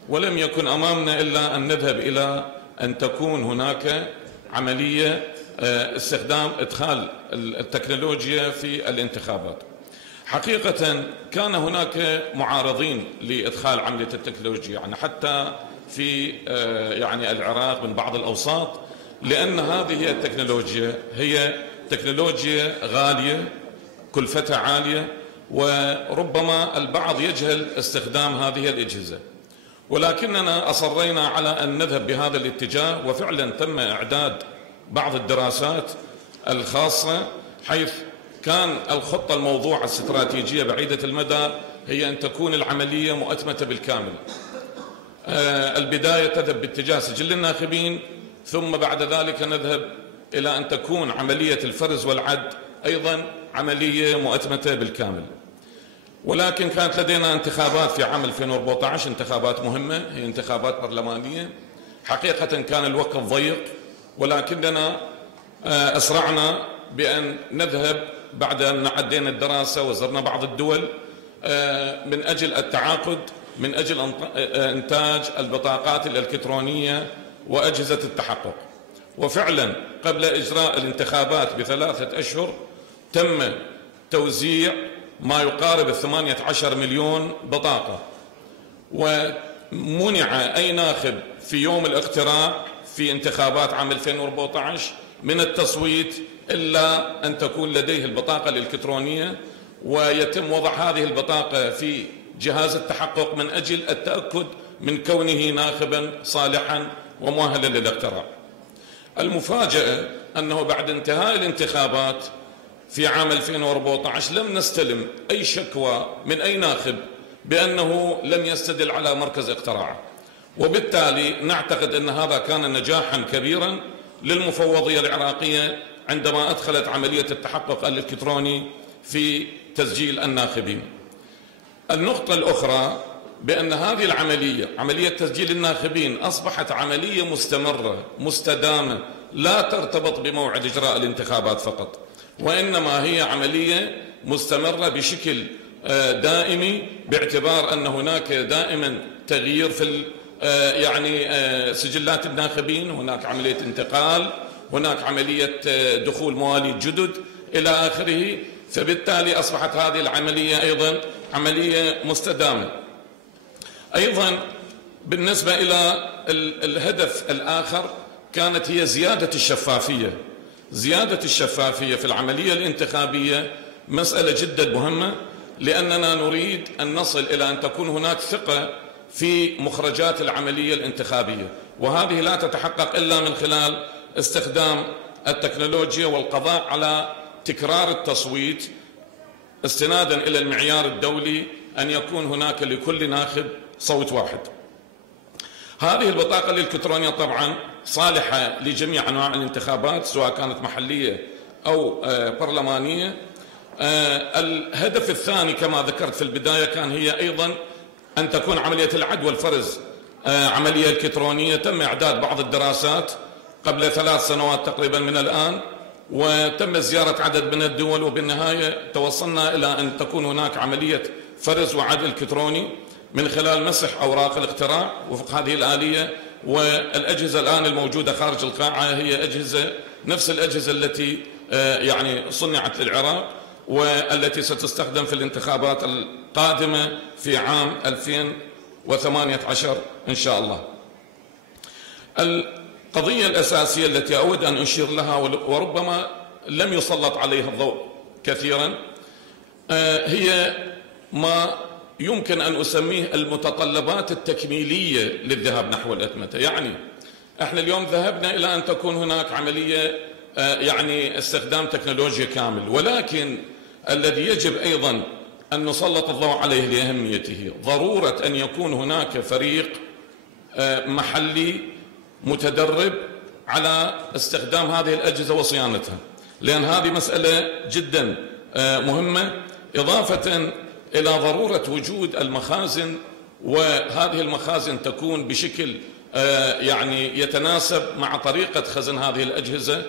ولم يكن أمامنا إلا أن نذهب إلى أن تكون هناك عملية إدخال التكنولوجيا في الانتخابات. حقيقة كان هناك معارضين لإدخال عملية التكنولوجيا، يعني حتى في العراق من بعض الأوساط، لأن هذه التكنولوجيا هي تكنولوجيا غالية كلفتها عالية، وربما البعض يجهل استخدام هذه الأجهزة. ولكننا أصرينا على أن نذهب بهذا الاتجاه، وفعلا تم إعداد بعض الدراسات الخاصة، حيث كان الخطة الموضوعة الاستراتيجية بعيدة المدى هي أن تكون العملية مؤتمتة بالكامل. البداية تذهب باتجاه سجل الناخبين، ثم بعد ذلك نذهب إلى أن تكون عملية الفرز والعد أيضا عملية مؤتمتة بالكامل. ولكن كانت لدينا انتخابات في عام 2014، انتخابات مهمة، هي انتخابات برلمانية. حقيقة كان الوقت ضيق، ولكننا أسرعنا بأن نذهب بعد أن عدينا الدراسة وزرنا بعض الدول من أجل التعاقد، من أجل إنتاج البطاقات الإلكترونية وأجهزة التحقق. وفعلا قبل إجراء الانتخابات ب3 أشهر تم توزيع ما يقارب 18 مليون بطاقة، ومنع أي ناخب في يوم الاقتراع في انتخابات عام 2014 من التصويت إلا أن تكون لديه البطاقة الإلكترونية، ويتم وضع هذه البطاقة في جهاز التحقق من أجل التأكد من كونه ناخبا صالحا ومؤهلا للاقتراع. المفاجأة أنه بعد انتهاء الانتخابات في عام 2014 لم نستلم أي شكوى من أي ناخب بأنه لم يستدل على مركز اقتراع، وبالتالي نعتقد أن هذا كان نجاحا كبيرا للمفوضية العراقية عندما أدخلت عملية التحقق الإلكتروني في تسجيل الناخبين. النقطة الأخرى بأن هذه العملية، عملية تسجيل الناخبين، أصبحت عملية مستمرة مستدامة لا ترتبط بموعد إجراء الانتخابات فقط، وإنما هي عملية مستمرة بشكل دائمي، باعتبار أن هناك دائما تغيير في سجلات الناخبين، هناك عملية انتقال، هناك عملية دخول مواليد جدد إلى آخره، فبالتالي أصبحت هذه العملية أيضا عملية مستدامة. أيضا بالنسبة إلى الهدف الآخر كانت هي زيادة الشفافية. زيادة الشفافية في العملية الانتخابية مسألة جدا مهمة، لأننا نريد أن نصل إلى أن تكون هناك ثقة في مخرجات العملية الانتخابية، وهذه لا تتحقق إلا من خلال استخدام التكنولوجيا والقضاء على تكرار التصويت استنادا إلى المعيار الدولي أن يكون هناك لكل ناخب صوت واحد. هذه البطاقة الإلكترونية طبعا صالحة لجميع أنواع الانتخابات سواء كانت محلية أو برلمانية. الهدف الثاني كما ذكرت في البداية كان هي أيضا أن تكون عملية العد والفرز عملية إلكترونية. تم إعداد بعض الدراسات قبل 3 سنوات تقريبا من الآن، وتم زيارة عدد من الدول، وبالنهاية توصلنا إلى أن تكون هناك عملية فرز وعد إلكتروني من خلال مسح أوراق الاقتراع وفق هذه الآلية. والأجهزة الآن الموجودة خارج القاعة هي أجهزة نفس الأجهزة التي صنعت للعراق والتي ستستخدم في الانتخابات القادمة في عام 2018 إن شاء الله. القضية الأساسية التي أود أن أشير لها وربما لم يسلط عليها الضوء كثيرا هي ما يمكن أن أسميه المتطلبات التكميلية للذهاب نحو الأتمتة. يعني احنا اليوم ذهبنا إلى أن تكون هناك عملية استخدام تكنولوجيا كامل، ولكن الذي يجب أيضا أن نسلط الضوء عليه لأهميته ضرورة أن يكون هناك فريق محلي متدرب على استخدام هذه الأجهزة وصيانتها، لأن هذه مسألة جدا مهمة، إضافة إلى ضرورة وجود المخازن، وهذه المخازن تكون بشكل يتناسب مع طريقة خزن هذه الأجهزة،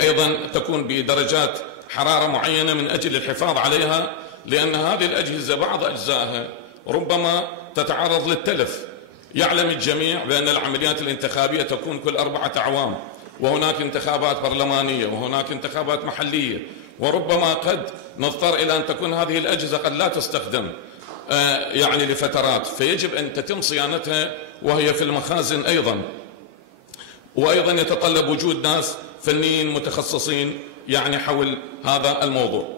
أيضا تكون بدرجات حرارة معينة من أجل الحفاظ عليها، لأن هذه الأجهزة بعض أجزائها ربما تتعرض للتلف. يعلم الجميع بأن العمليات الانتخابية تكون كل 4 أعوام، وهناك انتخابات برلمانية وهناك انتخابات محلية، وربما قد نضطر إلى أن تكون هذه الأجهزة قد لا تستخدم لفترات، فيجب أن تتم صيانتها وهي في المخازن أيضا. وأيضا يتطلب وجود ناس فنيين متخصصين حول هذا الموضوع.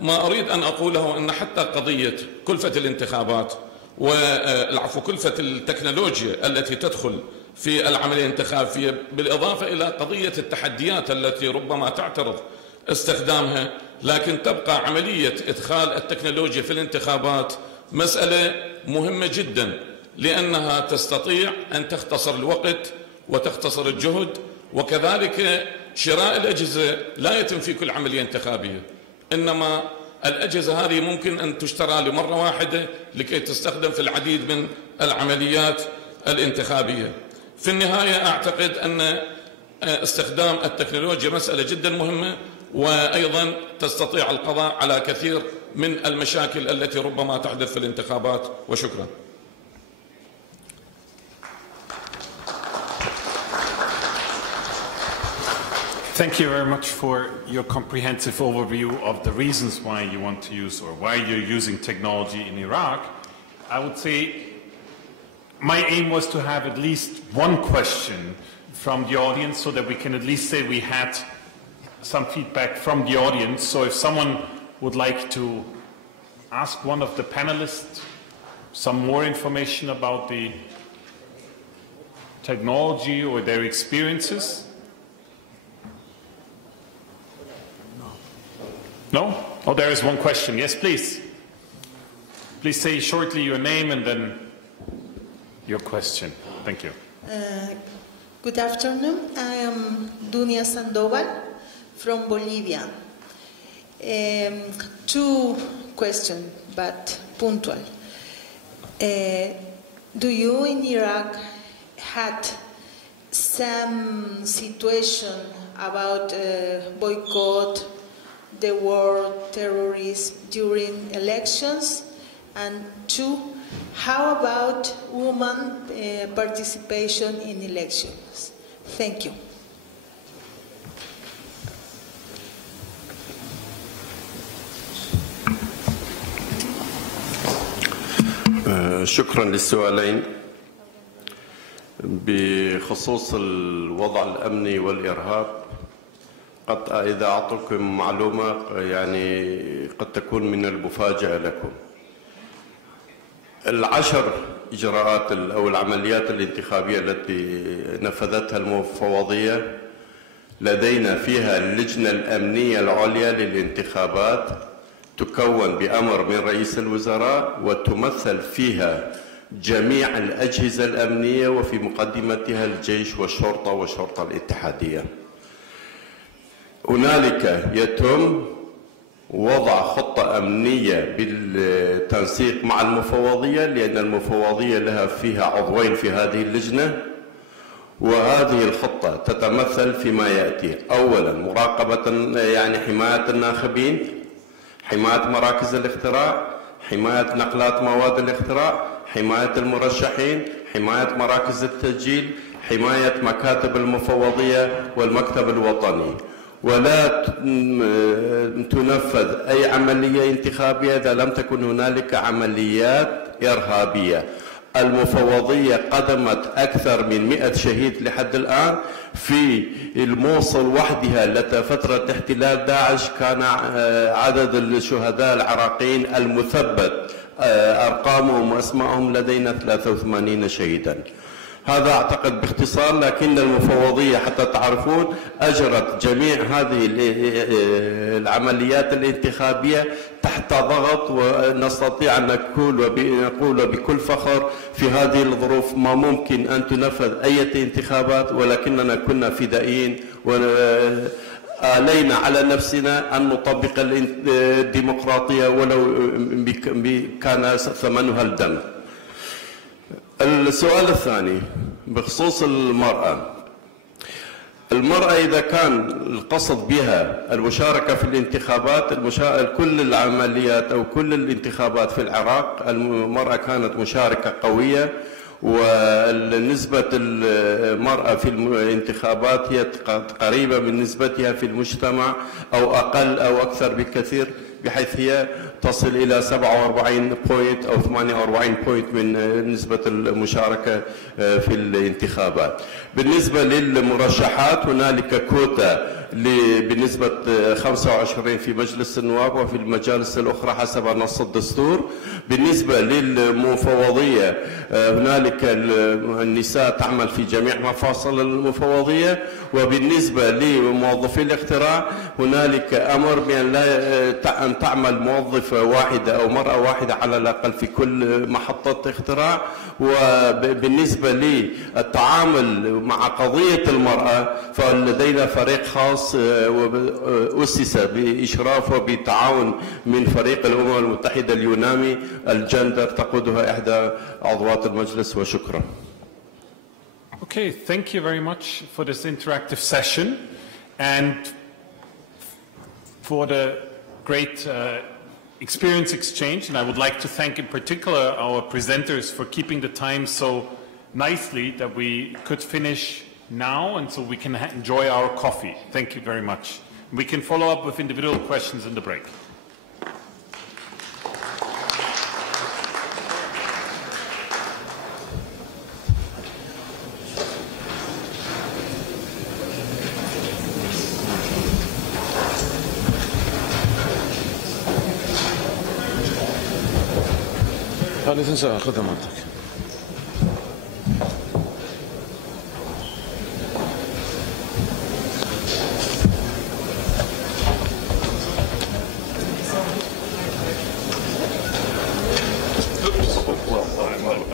ما أريد أن أقوله أن حتى قضية كلفة الانتخابات كلفة التكنولوجيا التي تدخل في العملية الانتخابية، بالإضافة إلى قضية التحديات التي ربما تعترض استخدامها، لكن تبقى عملية إدخال التكنولوجيا في الانتخابات مسألة مهمة جدا، لأنها تستطيع أن تختصر الوقت وتختصر الجهد، وكذلك شراء الأجهزة لا يتم في كل عملية انتخابية، إنما الأجهزة هذه ممكن أن تشترى لمرة واحدة لكي تستخدم في العديد من العمليات الانتخابية. في النهاية أعتقد أن استخدام التكنولوجيا مسألة جدا مهمة، وأيضا تستطيع القضاء على كثير من المشاكل التي ربما تحدث في الانتخابات. وشكرا. Thank you very much for your comprehensive overview of the reasons why you want to use or why you're using technology in Iraq. I would say my aim was to have at least one question from the audience so that we can at least say we had some feedback from the audience. So if someone would like to ask one of the panelists some more information about the technology or their experiences. No? Oh, there is one question. Yes, please. Please say shortly your name and then your question. Thank you. Good afternoon. I am Dunia Sandoval from Bolivia. Two questions, but punctual. Do you in Iraq had some situation about boycott, the war, terrorism during elections? And two, how about women participation in elections? Thank you. شكرا للسؤالين. بخصوص الوضع الأمني والإرهاب قد إذا أعطيكم معلومة يعني قد تكون من المفاجأة لكم. العشر إجراءات أو العمليات الانتخابية التي نفذتها المفوضية لدينا فيها اللجنة الأمنية العليا للانتخابات تكون بأمر من رئيس الوزراء وتمثل فيها جميع الأجهزة الأمنية وفي مقدمتها الجيش والشرطة والشرطة الاتحادية. هنالك يتم وضع خطة أمنية بالتنسيق مع المفوضية لأن المفوضية لها فيها عضوين في هذه اللجنة، وهذه الخطة تتمثل فيما يأتي: أولا مراقبة يعني حماية الناخبين، حماية مراكز الاختراع، حماية نقلات مواد الاختراع، حماية المرشحين، حماية مراكز التسجيل، حماية مكاتب المفوضية والمكتب الوطني. ولا تنفذ أي عملية انتخابية إذا لم تكن هنالك عمليات إرهابية. المفوضية قدمت أكثر من 100 شهيد لحد الآن. في الموصل وحدها لفترة احتلال داعش كان عدد الشهداء العراقيين المثبت أرقامهم وأسمائهم لدينا 83 شهيدا. هذا أعتقد باختصار، لكن المفوضية حتى تعرفون أجرت جميع هذه العمليات الانتخابية تحت ضغط، ونستطيع أن نقول بكل فخر في هذه الظروف ما ممكن أن تنفذ أي انتخابات، ولكننا كنا فدائيين وآلينا على نفسنا أن نطبق الديمقراطية ولو كان ثمنها الدم. السؤال الثاني بخصوص المرأة. المرأة إذا كان القصد بها المشاركة في الانتخابات، كل العمليات أو كل الانتخابات في العراق المرأة كانت مشاركة قوية، ونسبة المرأة في الانتخابات هي قريبة من نسبتها في المجتمع أو أقل أو أكثر بكثير، بحيث هي تصل إلى 47 بوينت أو 48 بوينت من نسبة المشاركة في الانتخابات. بالنسبة للمرشحات هنالك كوتا بنسبة 25 في مجلس النواب وفي المجالس الأخرى حسب نص الدستور. بالنسبة للمفوضية هنالك النساء تعمل في جميع مفاصل المفوضية. وبالنسبة لموظفي الاختراع هنالك أمر بأن أن تعمل موظفة واحدة أو مرأة واحدة على الأقل في كل محطة اختراع. وبالنسبة للتعامل مع قضية المرأة فلدينا فريق خاص أسس بإشراف وبتعاون من فريق الأمم المتحدة اليونامي الجندر تقودها إحدى عضوات المجلس. وشكرا. Okay, thank you very much for this interactive session and for the great experience exchange. And I would like to thank in particular our presenters for keeping the time so nicely that we could finish now, and so we can enjoy our coffee. Thank you very much. We can follow up with individual questions in the break. هذه تنسى خدماتك.